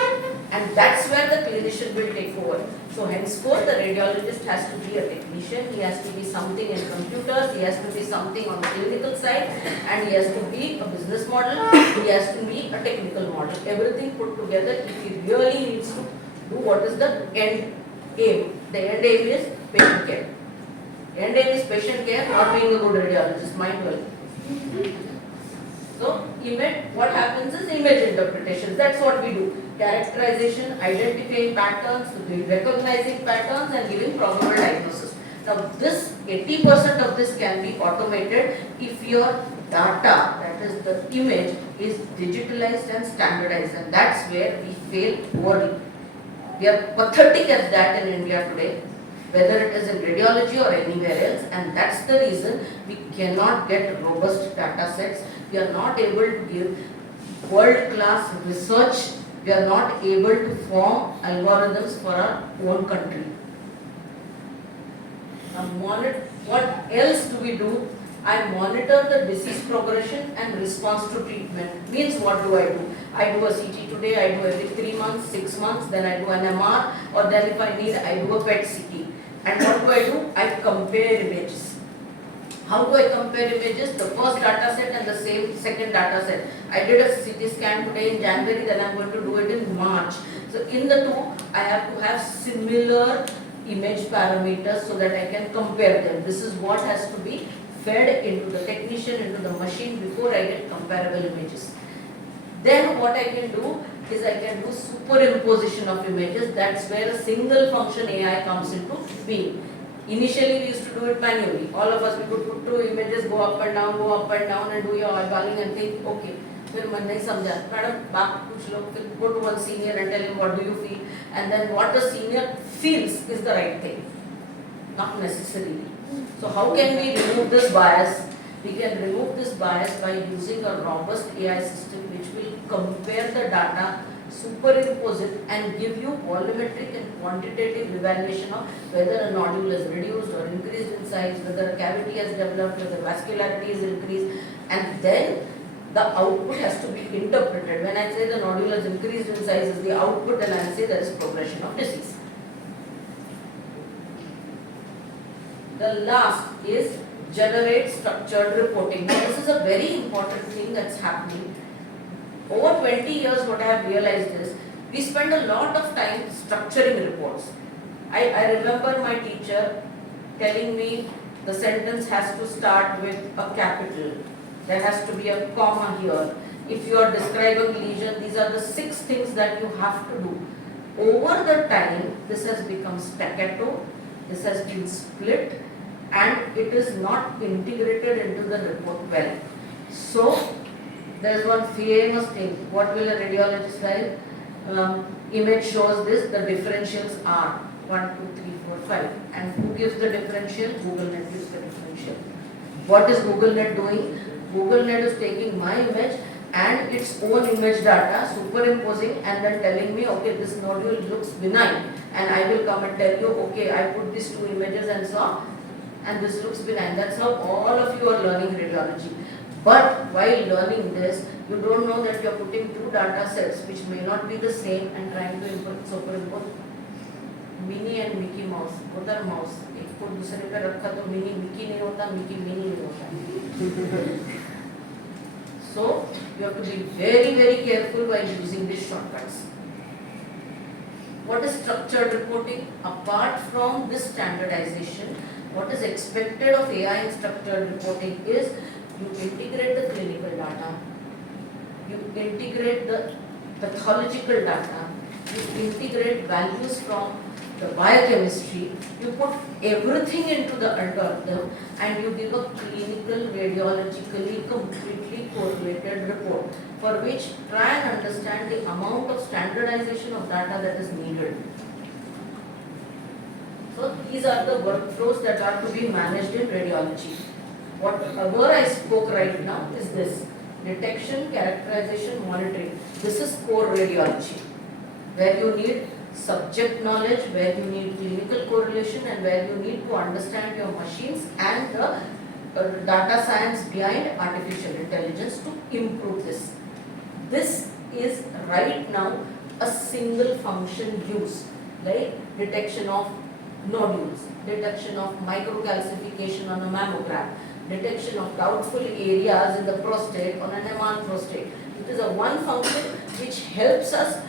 And that's where the clinician will take over. So henceforth the radiologist has to be a technician, he has to be something in computers, he has to be something on the clinical side, and he has to be a business model, he has to be a technical model. Everything put together if he really needs to do what is the end aim. The end aim is patient care. End aim is patient care, not being a good radiologist, mind well. So what happens is image interpretation. That's what we do. Characterization, identifying patterns, recognizing patterns and giving probable diagnosis. Now this 80% of this can be automated if your data, that is the image, is digitalized and standardized, and that's where we fail poorly. We are pathetic at that in India today, whether it is in radiology or anywhere else, and that's the reason we cannot get robust data sets. We are not able to give world-class research. We are not able to form algorithms for our own country. Now, what else do we do? I monitor the disease progression and response to treatment. Means what do? I do a CT today, I do every 3 months, 6 months, then I do an MR, or then if I need, I do a PET CT. And what do? I compare images. How do I compare images? The first data set and the second data set. I did a CT scan today in January, then I'm going to do it in March. So in the two, I have to have similar image parameters so that I can compare them. This is what has to be fed into the technician, into the machine before I get comparable images. Then what I can do is I can do superimposition of images. That's where a single function AI comes into being. Initially we used to do it manually. All of us, we could put 2 images, go up and down and do your eyeballing and think, okay, फिर मन नहीं समझा, madam बात कुछ लोग फिर go to one senior and tell him what do you feel, and then what the senior feels is the right thing, not necessarily. So how can we remove this bias? We can remove this bias by using a robust AI system which will compare the data, superimpose it and give you volumetric and quantitative evaluation of whether a nodule is reduced or increased in size, whether a cavity has developed, whether vascularity is increased, and then the output has to be interpreted. When I say the nodule has increased in size is the output, and I say there is progression of disease. The last is generate structured reporting. Now this is a very important thing that's happening. Over 20 years what I have realized is we spend a lot of time structuring reports. I remember my teacher telling me the sentence has to start with a capital. There has to be a comma here. If you are describing lesion, these are the 6 things that you have to do. Over the time, this has become staccato, this has been split, and it is not integrated into the report well. So, there is one famous thing. What will a radiologist write? Image shows this, the differentials are 1, 2, 3, 4, 5. And who gives the differential? GoogleNet gives the differential. What is GoogleNet doing? GoogleNet is taking my image and its own image data, superimposing and then telling me, okay, this nodule looks benign. And I will come and tell you, okay, I put these 2 images and saw, and this looks benign. That's how all of you are learning radiology. But while learning this, you don't know that you are putting 2 data sets which may not be the same and trying to superimpose. Minnie and Mickey Mouse, both are mouse. एक को दूसरे पे रखा तो Minnie Mickey नहीं होता, Mickey Minnie नहीं होता. So you have to be very, very careful while using these shortcuts. What is structured reporting? Apart from this standardization, what is expected of AI in structured reporting is you integrate the clinical data, you integrate the pathological data, you integrate values from the biochemistry, you put everything into the algorithm and you give a clinical, radiologically completely correlated report for which try and understand the amount of standardization of data that is needed. So these are the workflows that are to be managed in radiology. Whatever I spoke right now is this: detection, characterization, monitoring. This is core radiology, where you need subject knowledge, where you need clinical correlation, and where you need to understand your machines and the data science behind artificial intelligence to improve this. This is right now a single function use, like detection of nodules, detection of microcalcification on a mammogram, detection of doubtful areas in the prostate on an MR prostate. It is a one function which helps us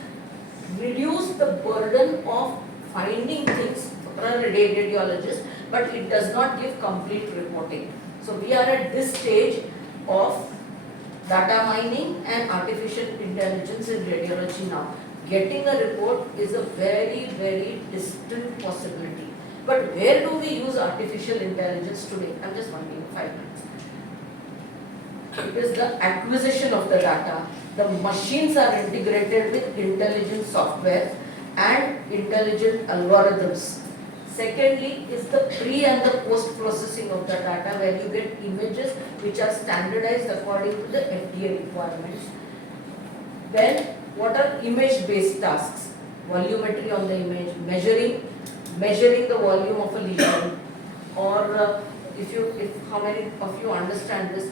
reduce the burden of finding things for a radiologist, but it does not give complete reporting. So we are at this stage of data mining and artificial intelligence in radiology now. Getting a report is a very, very distant possibility. But where do we use artificial intelligence today? I'm just wondering, 5 minutes. It is the acquisition of the data. The machines are integrated with intelligent software and intelligent algorithms. Secondly is the pre and the post processing of the data, where you get images which are standardized according to the FDA requirements. Then what are image based tasks? Volumetry on the image, measuring the volume of a lesion, or if how many of you understand this,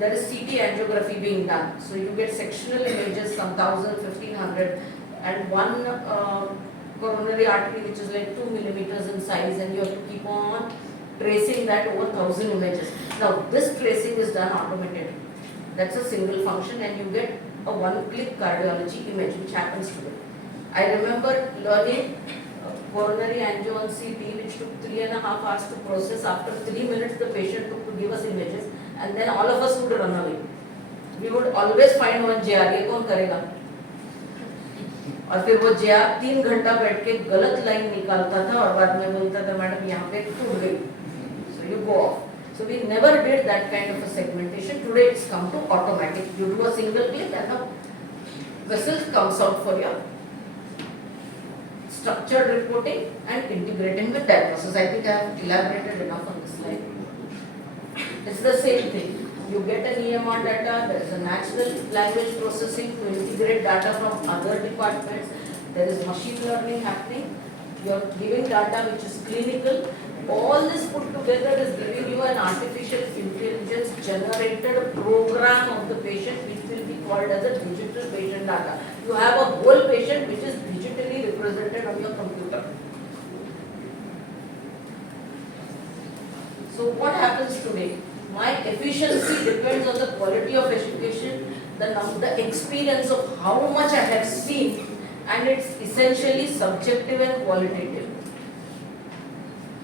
there is CT angiography being done. So you get sectional images, some 1,000, 1,500, and one coronary artery which is like 2 millimeters in size, and you have to keep on tracing that over 1,000 images. Now this tracing is done automatically. That's a single function, and you get a one-click cardiology image, which happens today. I remember learning coronary angio on CT, which took 3.5 hours to process. After 3 minutes, the patient took to give us images, and then all of us would run away. We would always find one JR, ये कौन करेगा? और फिर वो JR 3 घंटा बैठ के गलत लाइन निकालता था और बाद में बोलता था मैडम यहाँ पे टूट गई. So you go off. So we never did that kind of a segmentation. Today it's come to automatic. You do a single click and the vessel comes out for your structured reporting and integrating with that process. I think I have elaborated enough on this slide. It's the same thing. You get an EMR data, there is a natural language processing to integrate data from other departments. There is machine learning happening. You are giving data which is clinical. All this put together is giving you an artificial intelligence generated program of the patient, which will be called as a digital patient data. You have a whole patient which is digitally represented on your computer. So what happens today? My efficiency depends on the quality of education, the experience of how much I have seen, and it's essentially subjective and qualitative.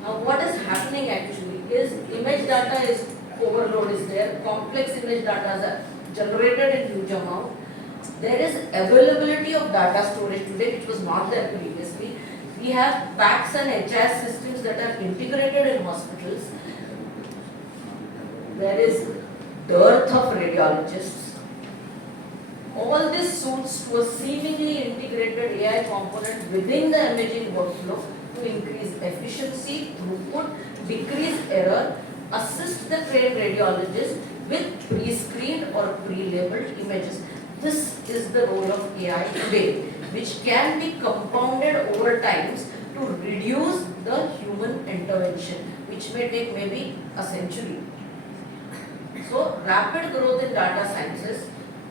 Now what is happening actually is image data is overload is there, complex image data are generated in huge amount. There is availability of data storage today which was not there previously. We have PACS and HIS systems that are integrated in hospitals. There is dearth of radiologists. All this suits to a seemingly integrated AI component within the imaging workflow to increase efficiency, throughput, decrease error, assist the trained radiologist with pre-screened or pre-labeled images. This is the role of AI today, which can be compounded over times to reduce the human intervention, which may take maybe a century. So, rapid growth in data sciences,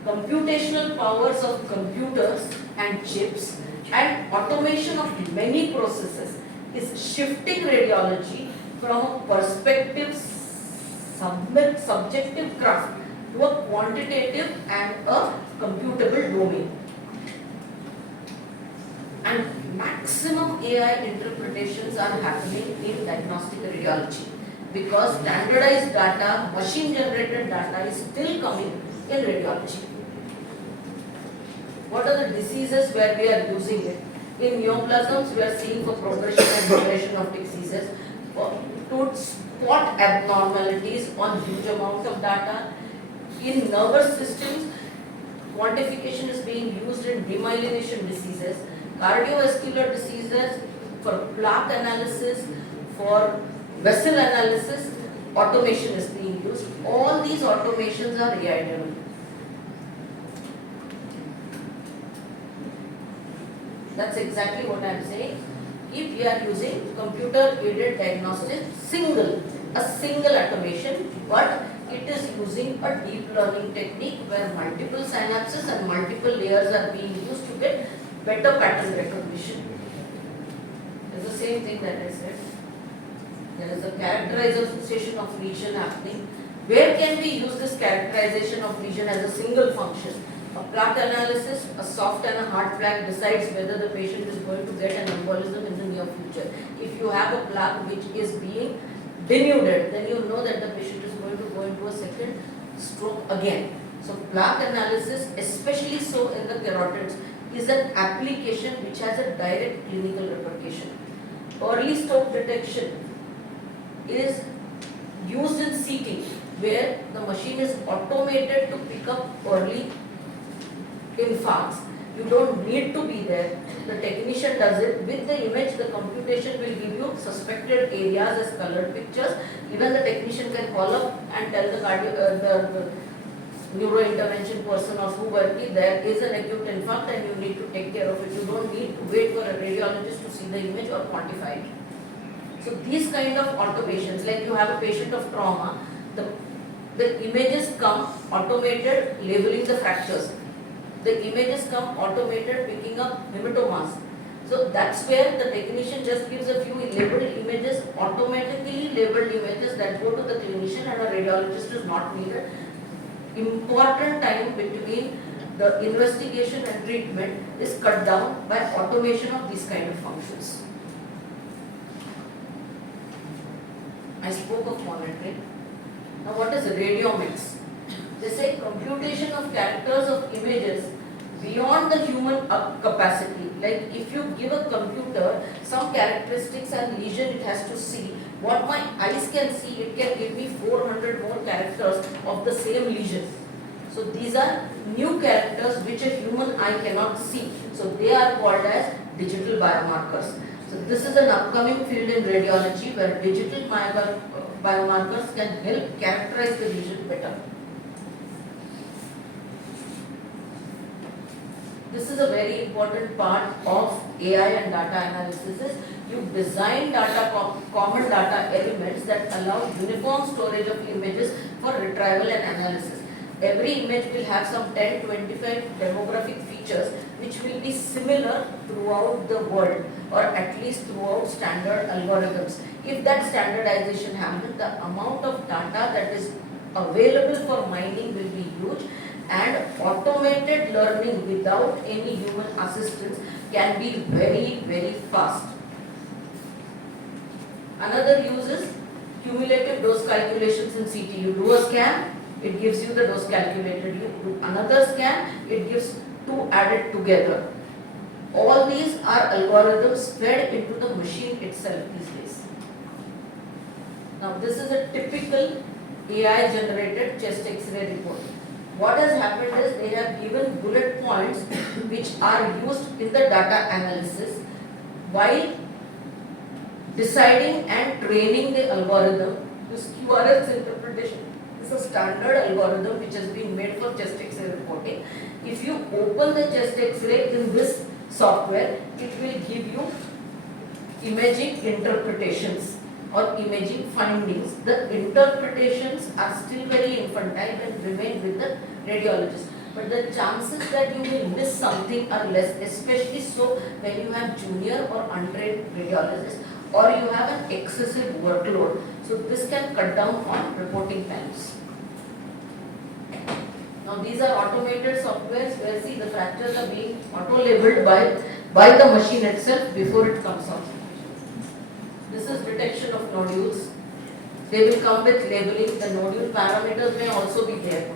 computational powers of computers and chips, and automation of many processes is shifting radiology from a perspective subjective craft to a quantitative and a computable domain. And maximum AI interpretations are happening in diagnostic radiology, because standardized data, machine generated data is still coming in radiology. What are the diseases where we are using it? In neoplasms, we are seeing for progression and progression of diseases, to spot abnormalities on huge amounts of data. In nervous systems, quantification is being used in demyelination diseases, cardiovascular diseases, for plaque analysis, for vessel analysis, automation is being used. All these automations are AI driven. That's exactly what I am saying. If we are using computer aided diagnostics, a single automation, but it is using a deep learning technique where multiple synapses and multiple layers are being used to get better pattern recognition. It's the same thing that I said. There is a characterization of lesion happening. Where can we use this characterization of lesion as a single function? A plaque analysis, a soft and a hard plaque decides whether the patient is going to get an embolism in the near future. If you have a plaque which is being denuded, then you know that the patient is going to go into a second stroke again. So plaque analysis, especially so in the carotids, is an application which has a direct clinical repercussion. Early stroke detection is used in CT, where the machine is automated to pick up early infarcts. You don't need to be there. The technician does it. With the image, the computation will give you suspected areas as colored pictures. Even the technician can call up and tell the neurointervention person or whoever, there is an acute infarct and you need to take care of it. You don't need to wait for a radiologist to see the image or quantify it. So these kind of automations, like you have a patient of trauma, the images come automated labeling the fractures. The images come automated picking up hematomas. So that's where the technician just gives a few labeled images, automatically labeled images that go to the clinician, and a radiologist is not needed. Important time between the investigation and treatment is cut down by automation of these kind of functions. I spoke of monitoring. Now what is radiomics? They say computation of characters of images beyond the human capacity. Like if you give a computer some characteristics and lesion it has to see, what my eyes can see, it can give me 400 more characters of the same lesion. So these are new characters which a human eye cannot see. So they are called as digital biomarkers. So this is an upcoming field in radiology where digital biomarkers can help characterize the lesion better. This is a very important part of AI and data analysis. Is you design common data elements that allow uniform storage of images for retrieval and analysis. Every image will have some 10-25 demographic features which will be similar throughout the world, or at least throughout standard algorithms. If that standardization happens, the amount of data that is available for mining will be huge, and automated learning without any human assistance can be very, very fast. Another use is cumulative dose calculations in CT. You do a scan, it gives you the dose calculated. You do another scan, it gives two added together. All these are algorithms fed into the machine itself these days. Now this is a typical AI generated chest X-ray report. What has happened is they have given bullet points which are used in the data analysis while deciding and training the algorithm. This QRS interpretation is a standard algorithm which has been made for chest X-ray reporting. If you open the chest X-ray in this software, it will give you imaging interpretations or imaging findings. The interpretations are still very infantile and remain with the radiologist. But the chances that you will miss something are less, especially so when you have junior or untrained radiologists or you have an excessive workload. So this can cut down on reporting times. Now these are automated softwares where see the fractures are being auto-labeled by the machine itself before it comes out. This is detection of nodules. They will come with labeling. The nodule parameters may also be there.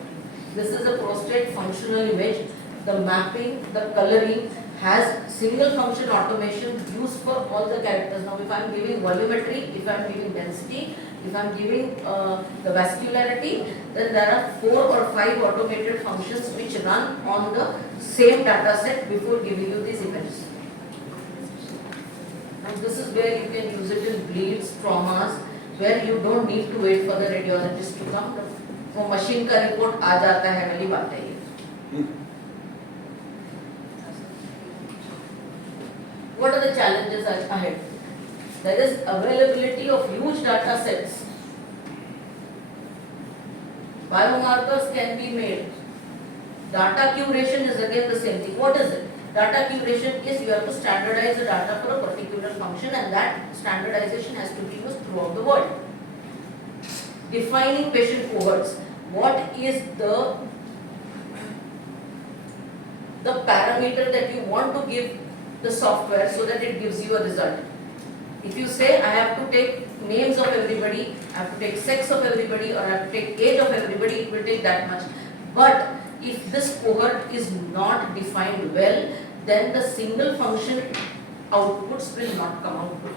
This is a prostate functional image. The mapping, the coloring has single function automation used for all the characters. Now if I am giving volumetry, if I am giving density, if I am giving the vascularity, then there are 4 or 5 automated functions which run on the same data set before giving you these images. And this is where you can use it in bleeds, traumas, where you don't need to wait for the radiologist to come. वो machine का report आ जाता है, वाली बात है ये. What are the challenges ahead? There is availability of huge data sets. Biomarkers can be made. Data curation is again the same thing. What is it? Data curation is you have to standardize the data for a particular function, and that standardization has to be used throughout the world. Defining patient cohorts. What is the parameter that you want to give the software so that it gives you a result? If you say I have to take names of everybody, I have to take sex of everybody, or I have to take age of everybody, it will take that much. But If this cohort is not defined well, then the single function outputs will not come out good.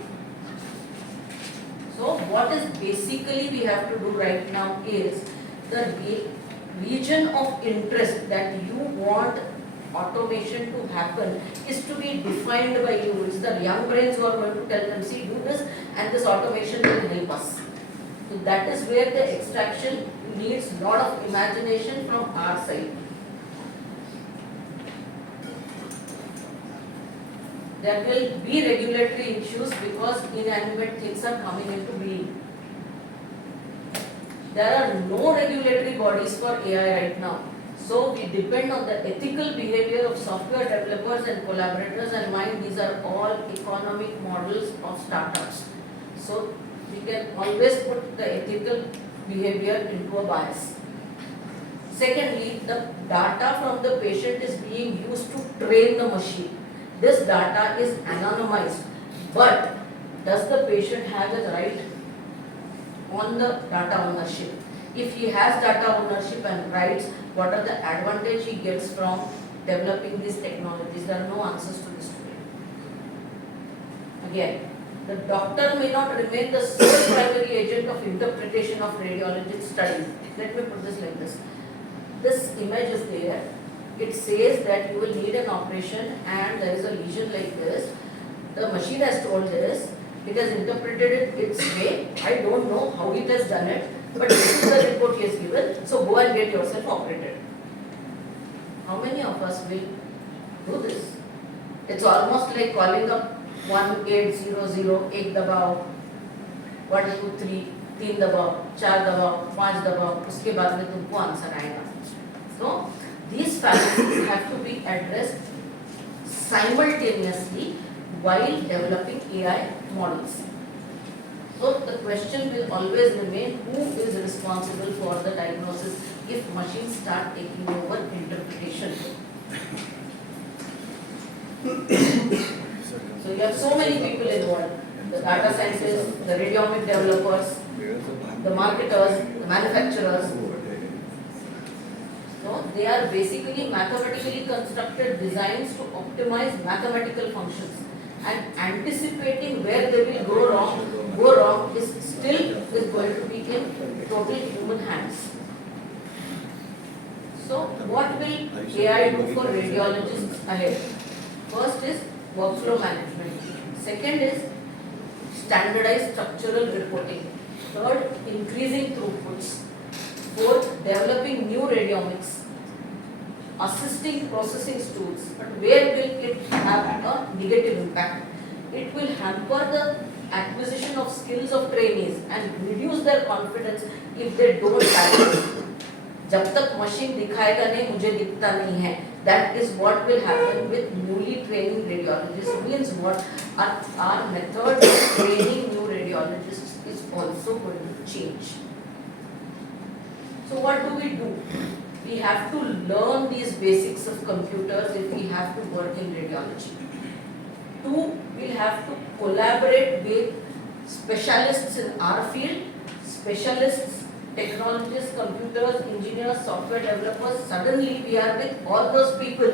So what is basically we have to do right now is the region of interest that you want automation to happen is to be defined by you. It's the young brains who are going to tell them, see, do this and this automation will help us. So that is where the extraction needs a lot of imagination from our side. There will be regulatory issues because inanimate things are coming into being. There are no regulatory bodies for AI right now. So we depend on the ethical behavior of software developers and collaborators, and mind these are all economic models of startups. So we can always put the ethical behavior into a bias. Secondly, the data from the patient is being used to train the machine. This data is anonymized, but does the patient have a right on the data ownership? If he has data ownership and rights, what are the advantage he gets from developing these technologies? There are no answers to this today. Again, the doctor may not remain the sole primary agent of interpretation of radiologist studies. Let me put this like this. This image is there. It says that you will need an operation and there is a lesion like this. The machine has told this. It has interpreted it its way. I don't know how it has done it, but this is the report he has given. So go and get yourself operated. How many of us will do this? It's almost like calling up 1800, 1 दबाओ, 1 2 3 3 दबाओ, 4 दबाओ, 5 दबाओ, उसके बाद में तुमको answer आएगा. So these fallacies have to be addressed simultaneously while developing AI models. So the question will always remain, who is responsible for the diagnosis if machines start taking over interpretation? So you have so many people involved, the data scientists, the radiomic developers, the marketers, the manufacturers. So they are basically mathematically constructed designs to optimize mathematical functions, and anticipating where they will go wrong is going to be in total human hands. So what will AI do for radiologists ahead? First is workflow management. Second is standardized structural reporting. Third, increasing throughputs. Fourth, developing new radiomics. Assisting processing tools. But where will it have a negative impact? It will hamper the acquisition of skills of trainees and reduce their confidence if they don't practice. जब तक machine दिखाएगा नहीं, मुझे दिखता नहीं है. That is what will happen with newly training radiologists. Means what our method of training new radiologists is also going to change. So what do? We have to learn these basics of computers if we have to work in radiology. Two, we have to collaborate with specialists in our field, specialists, technologists, computers, engineers, software developers. Suddenly we are with all those people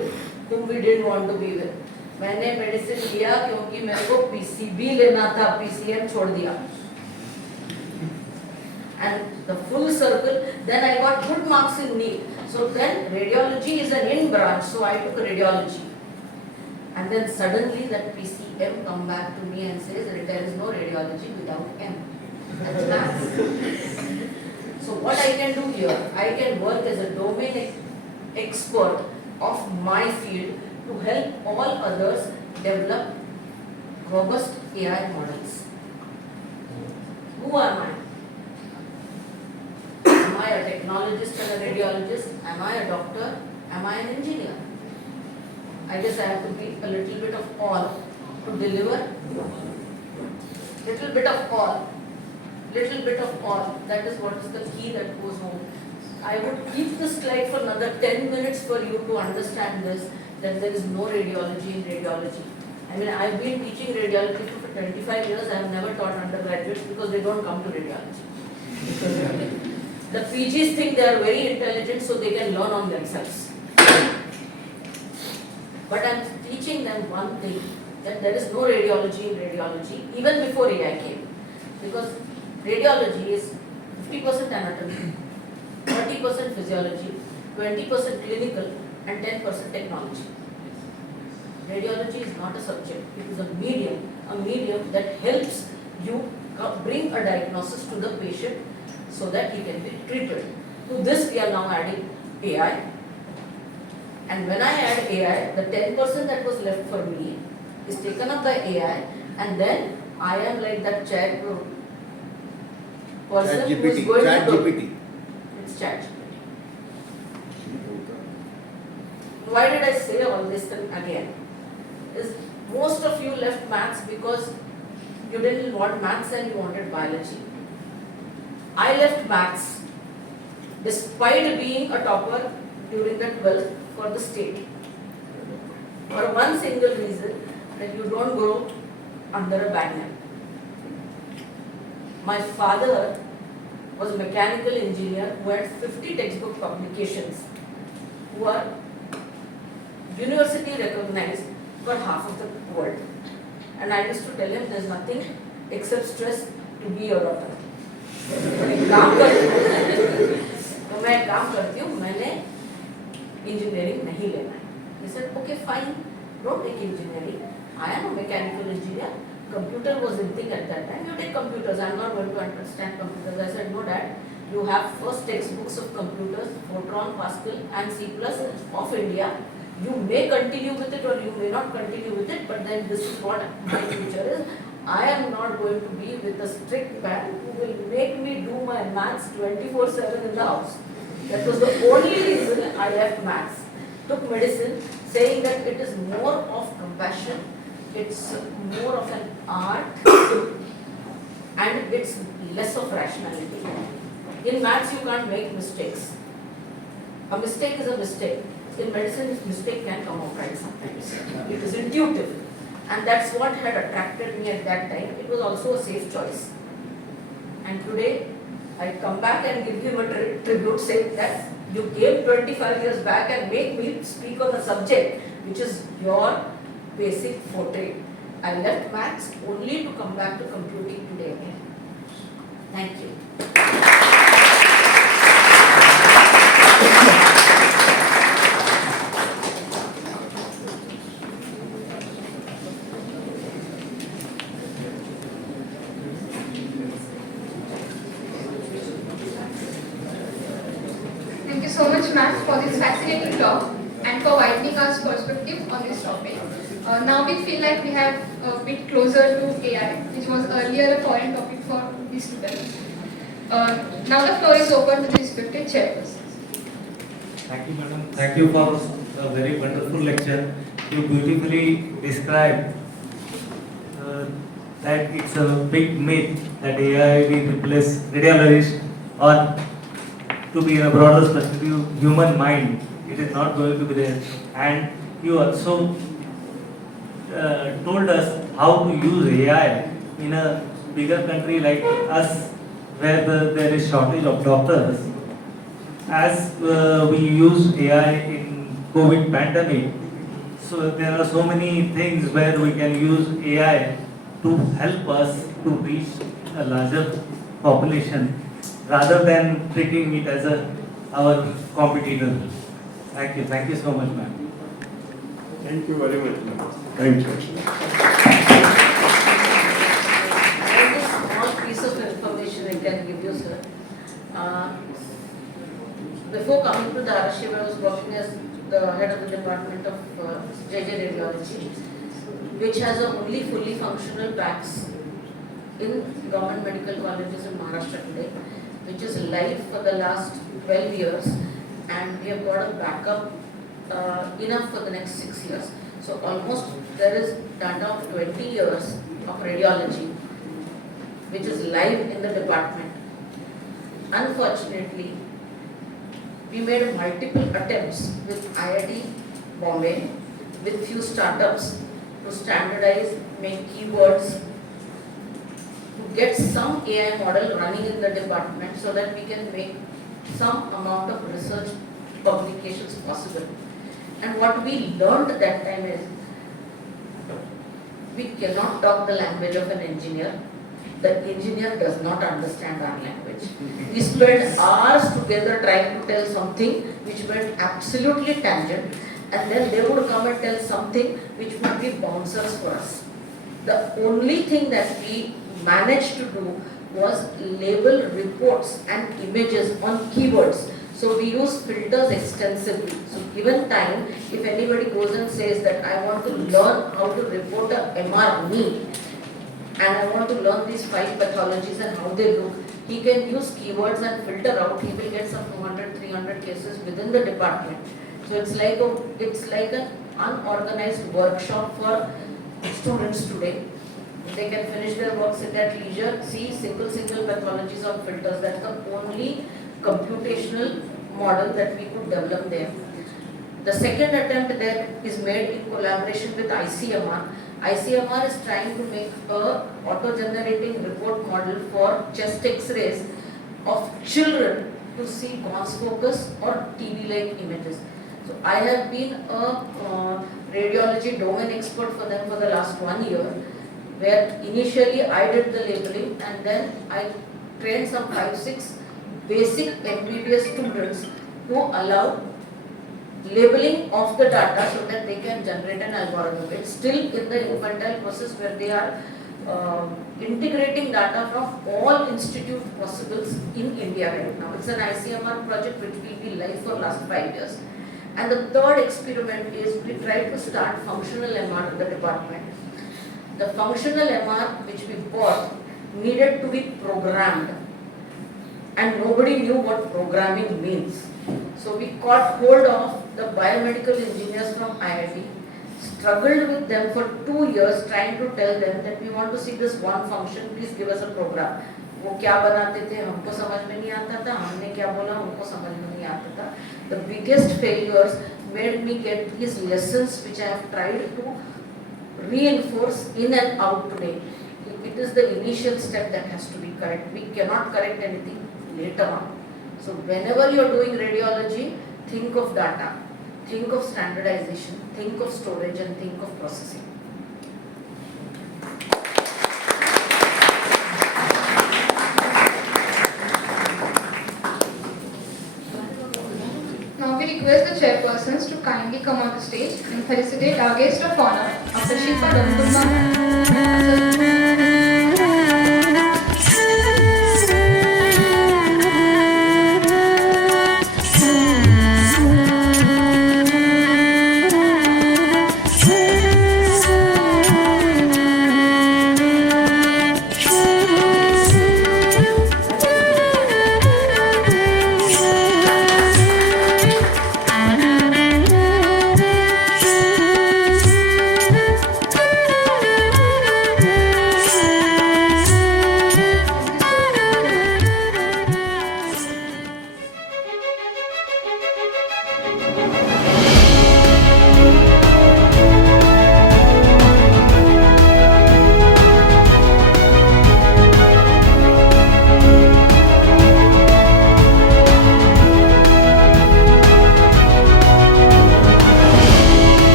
whom we didn't want to be with. मैंने medicine लिया क्योंकि मेरे को PCB लेना था, PCM छोड़ दिया. And the full circle, then I got good marks in NEET. So then radiology is an in branch, so I took radiology. And then suddenly that PCM come back to me and says there is no radiology without M. That's maths. So what I can do here, I can work as a domain expert of my field to help all others develop robust AI models. Who am I? Am I a technologist and a radiologist? Am I a doctor? Am I an engineer? I guess I have to be a little bit of all to deliver. Little bit of all. Little bit of all. That is what is the key that goes home. I would keep this slide for another 10 minutes for you to understand this, that there is no radiology in radiology. I mean, I've been teaching radiology for 25 years. I have never taught undergraduates because they don't come to radiology. The PGs think they are very intelligent so they can learn on themselves. But I'm teaching them one thing, that there is no radiology in radiology even before AI came. Because radiology is 50% anatomy, 30% physiology, 20% clinical and 10% technology. Radiology is not a subject, it is a medium that helps you bring a diagnosis to the patient so that he can be treated. To this we are now adding AI. And when I add AI, the 10% that was left for me is taken up by AI, and then I am like that chat person who is going Chat to do. GPT. It's chat. Why did I say all this then again? Is most of you left maths because you didn't want maths and you wanted biology. I left maths despite being a topper during the 12th for the state. For one single reason, that you don't grow under a banner. My father was a mechanical engineer who had 50 textbook publications, who are university recognized for half of the world. And I used to tell him there's nothing except stress to be your daughter. मैं काम करती हूँ, मैंने engineering नहीं लेना है. He said, okay, fine, don't take engineering. I am a mechanical engineer. Computer was in thing at that time. You take computers. I'm not going to understand computers. I said, no, Dad. You have first textbooks of computers, Fortran, Pascal, and C+ of India. You may continue with it or you may not continue with it, but then this is what my future is. I am not going to be with a strict man who will make me do my maths 24/7 in the house. That was the only reason I left maths. Took medicine, saying that it is more of compassion, it's more of an art, and it's less of rationality. In maths, you can't make mistakes. A mistake is a mistake. In medicine, mistake can come out right sometimes. It is intuitive. And that's what had attracted me at that time. It was also a safe choice. And today, I come back and give him a tribute saying that you came 25 years back and make me speak on a subject which is your basic forte. I left maths only to come back to computing today again. Thank you. Thank you so much, ma'am, for this fascinating talk and for widening our perspective on this topic. Now we feel like we have a bit closer to AI, which was earlier a foreign topic for the students. Now the floor is open to the respected chairpersons. Thank you, madam. Thank you for a very wonderful lecture. You beautifully described that it's a big myth that AI will replace radiologists, or to be in a broader perspective, human mind. It is not going to be there. And you also told us how to use AI in a bigger country like us, where there is shortage of doctors. As we use AI in COVID pandemic, so there are so many things where we can use AI to help us to reach a larger population rather than treating it as our competitor. Thank you so much, ma'am. Thank you very much, ma'am. Thank you. There is a small piece of information I can give you, sir. Before coming to the RSHIV, I was working as the head of the department of JJ Radiology, which has a only fully functional PACS in government medical colleges in Maharashtra today, which is live for the last 12 years, and we have got a backup enough for the next 6 years. So almost there is data of 20 years of radiology, which is live in the department. Unfortunately, we made multiple attempts with IIT Bombay, with few startups to standardize, make keywords, to get some AI model running in the department so that we can make some amount of research publications possible. And what we learned that time is, we cannot talk the language of an engineer. The engineer does not understand our language. We spent hours together trying to tell something which went absolutely tangent, and then they would come and tell something which would be bouncers for us. The only thing that we managed to do was label reports and images on keywords. So we use filters extensively. So given time, if anybody goes and says that I want to learn how to report a MR knee, and I want to learn these 5 pathologies and how they look, he can use keywords and filter out. He will get some 200, 300 cases within the department. So it's like an unorganized workshop for students today. They can finish their works at their leisure, see single pathologies on filters. That's the only computational model that we could develop there. The second attempt there is made in collaboration with ICMR. ICMR is trying to make a auto-generating report model for chest X-rays of children to see Gauss focus or TB-like images. So I have been a radiology domain expert for them for the last 1 year, where initially I did the labeling and then I trained some 5-6 basic MBBS students who allow labeling of the data so that they can generate an algorithm. It's still in the infantile process where they are integrating data from all institute possibles in India right now. It's an ICMR project which will be live for last 5 years. And the third experiment is we try to start functional MR in the department. The functional MR which we bought needed to be programmed, and nobody knew what programming means. So we caught hold of the biomedical engineers from IIT, struggled with them for 2 years trying to tell them that we want to see this one function, please give us a program. वो क्या बनाते थे हमको समझ में नहीं आता था, हमने क्या बोला उनको समझ में नहीं आता था. The biggest failures made me get these lessons which I have tried to reinforce in and out today. It is the initial step that has to be correct. We cannot correct anything later on. So whenever you are doing radiology, think of data, think of standardization, think of storage, and think of processing. Now we request the chairpersons to kindly come on the stage and felicitate our guest of honor, Dr. Shilpa Domkundwar.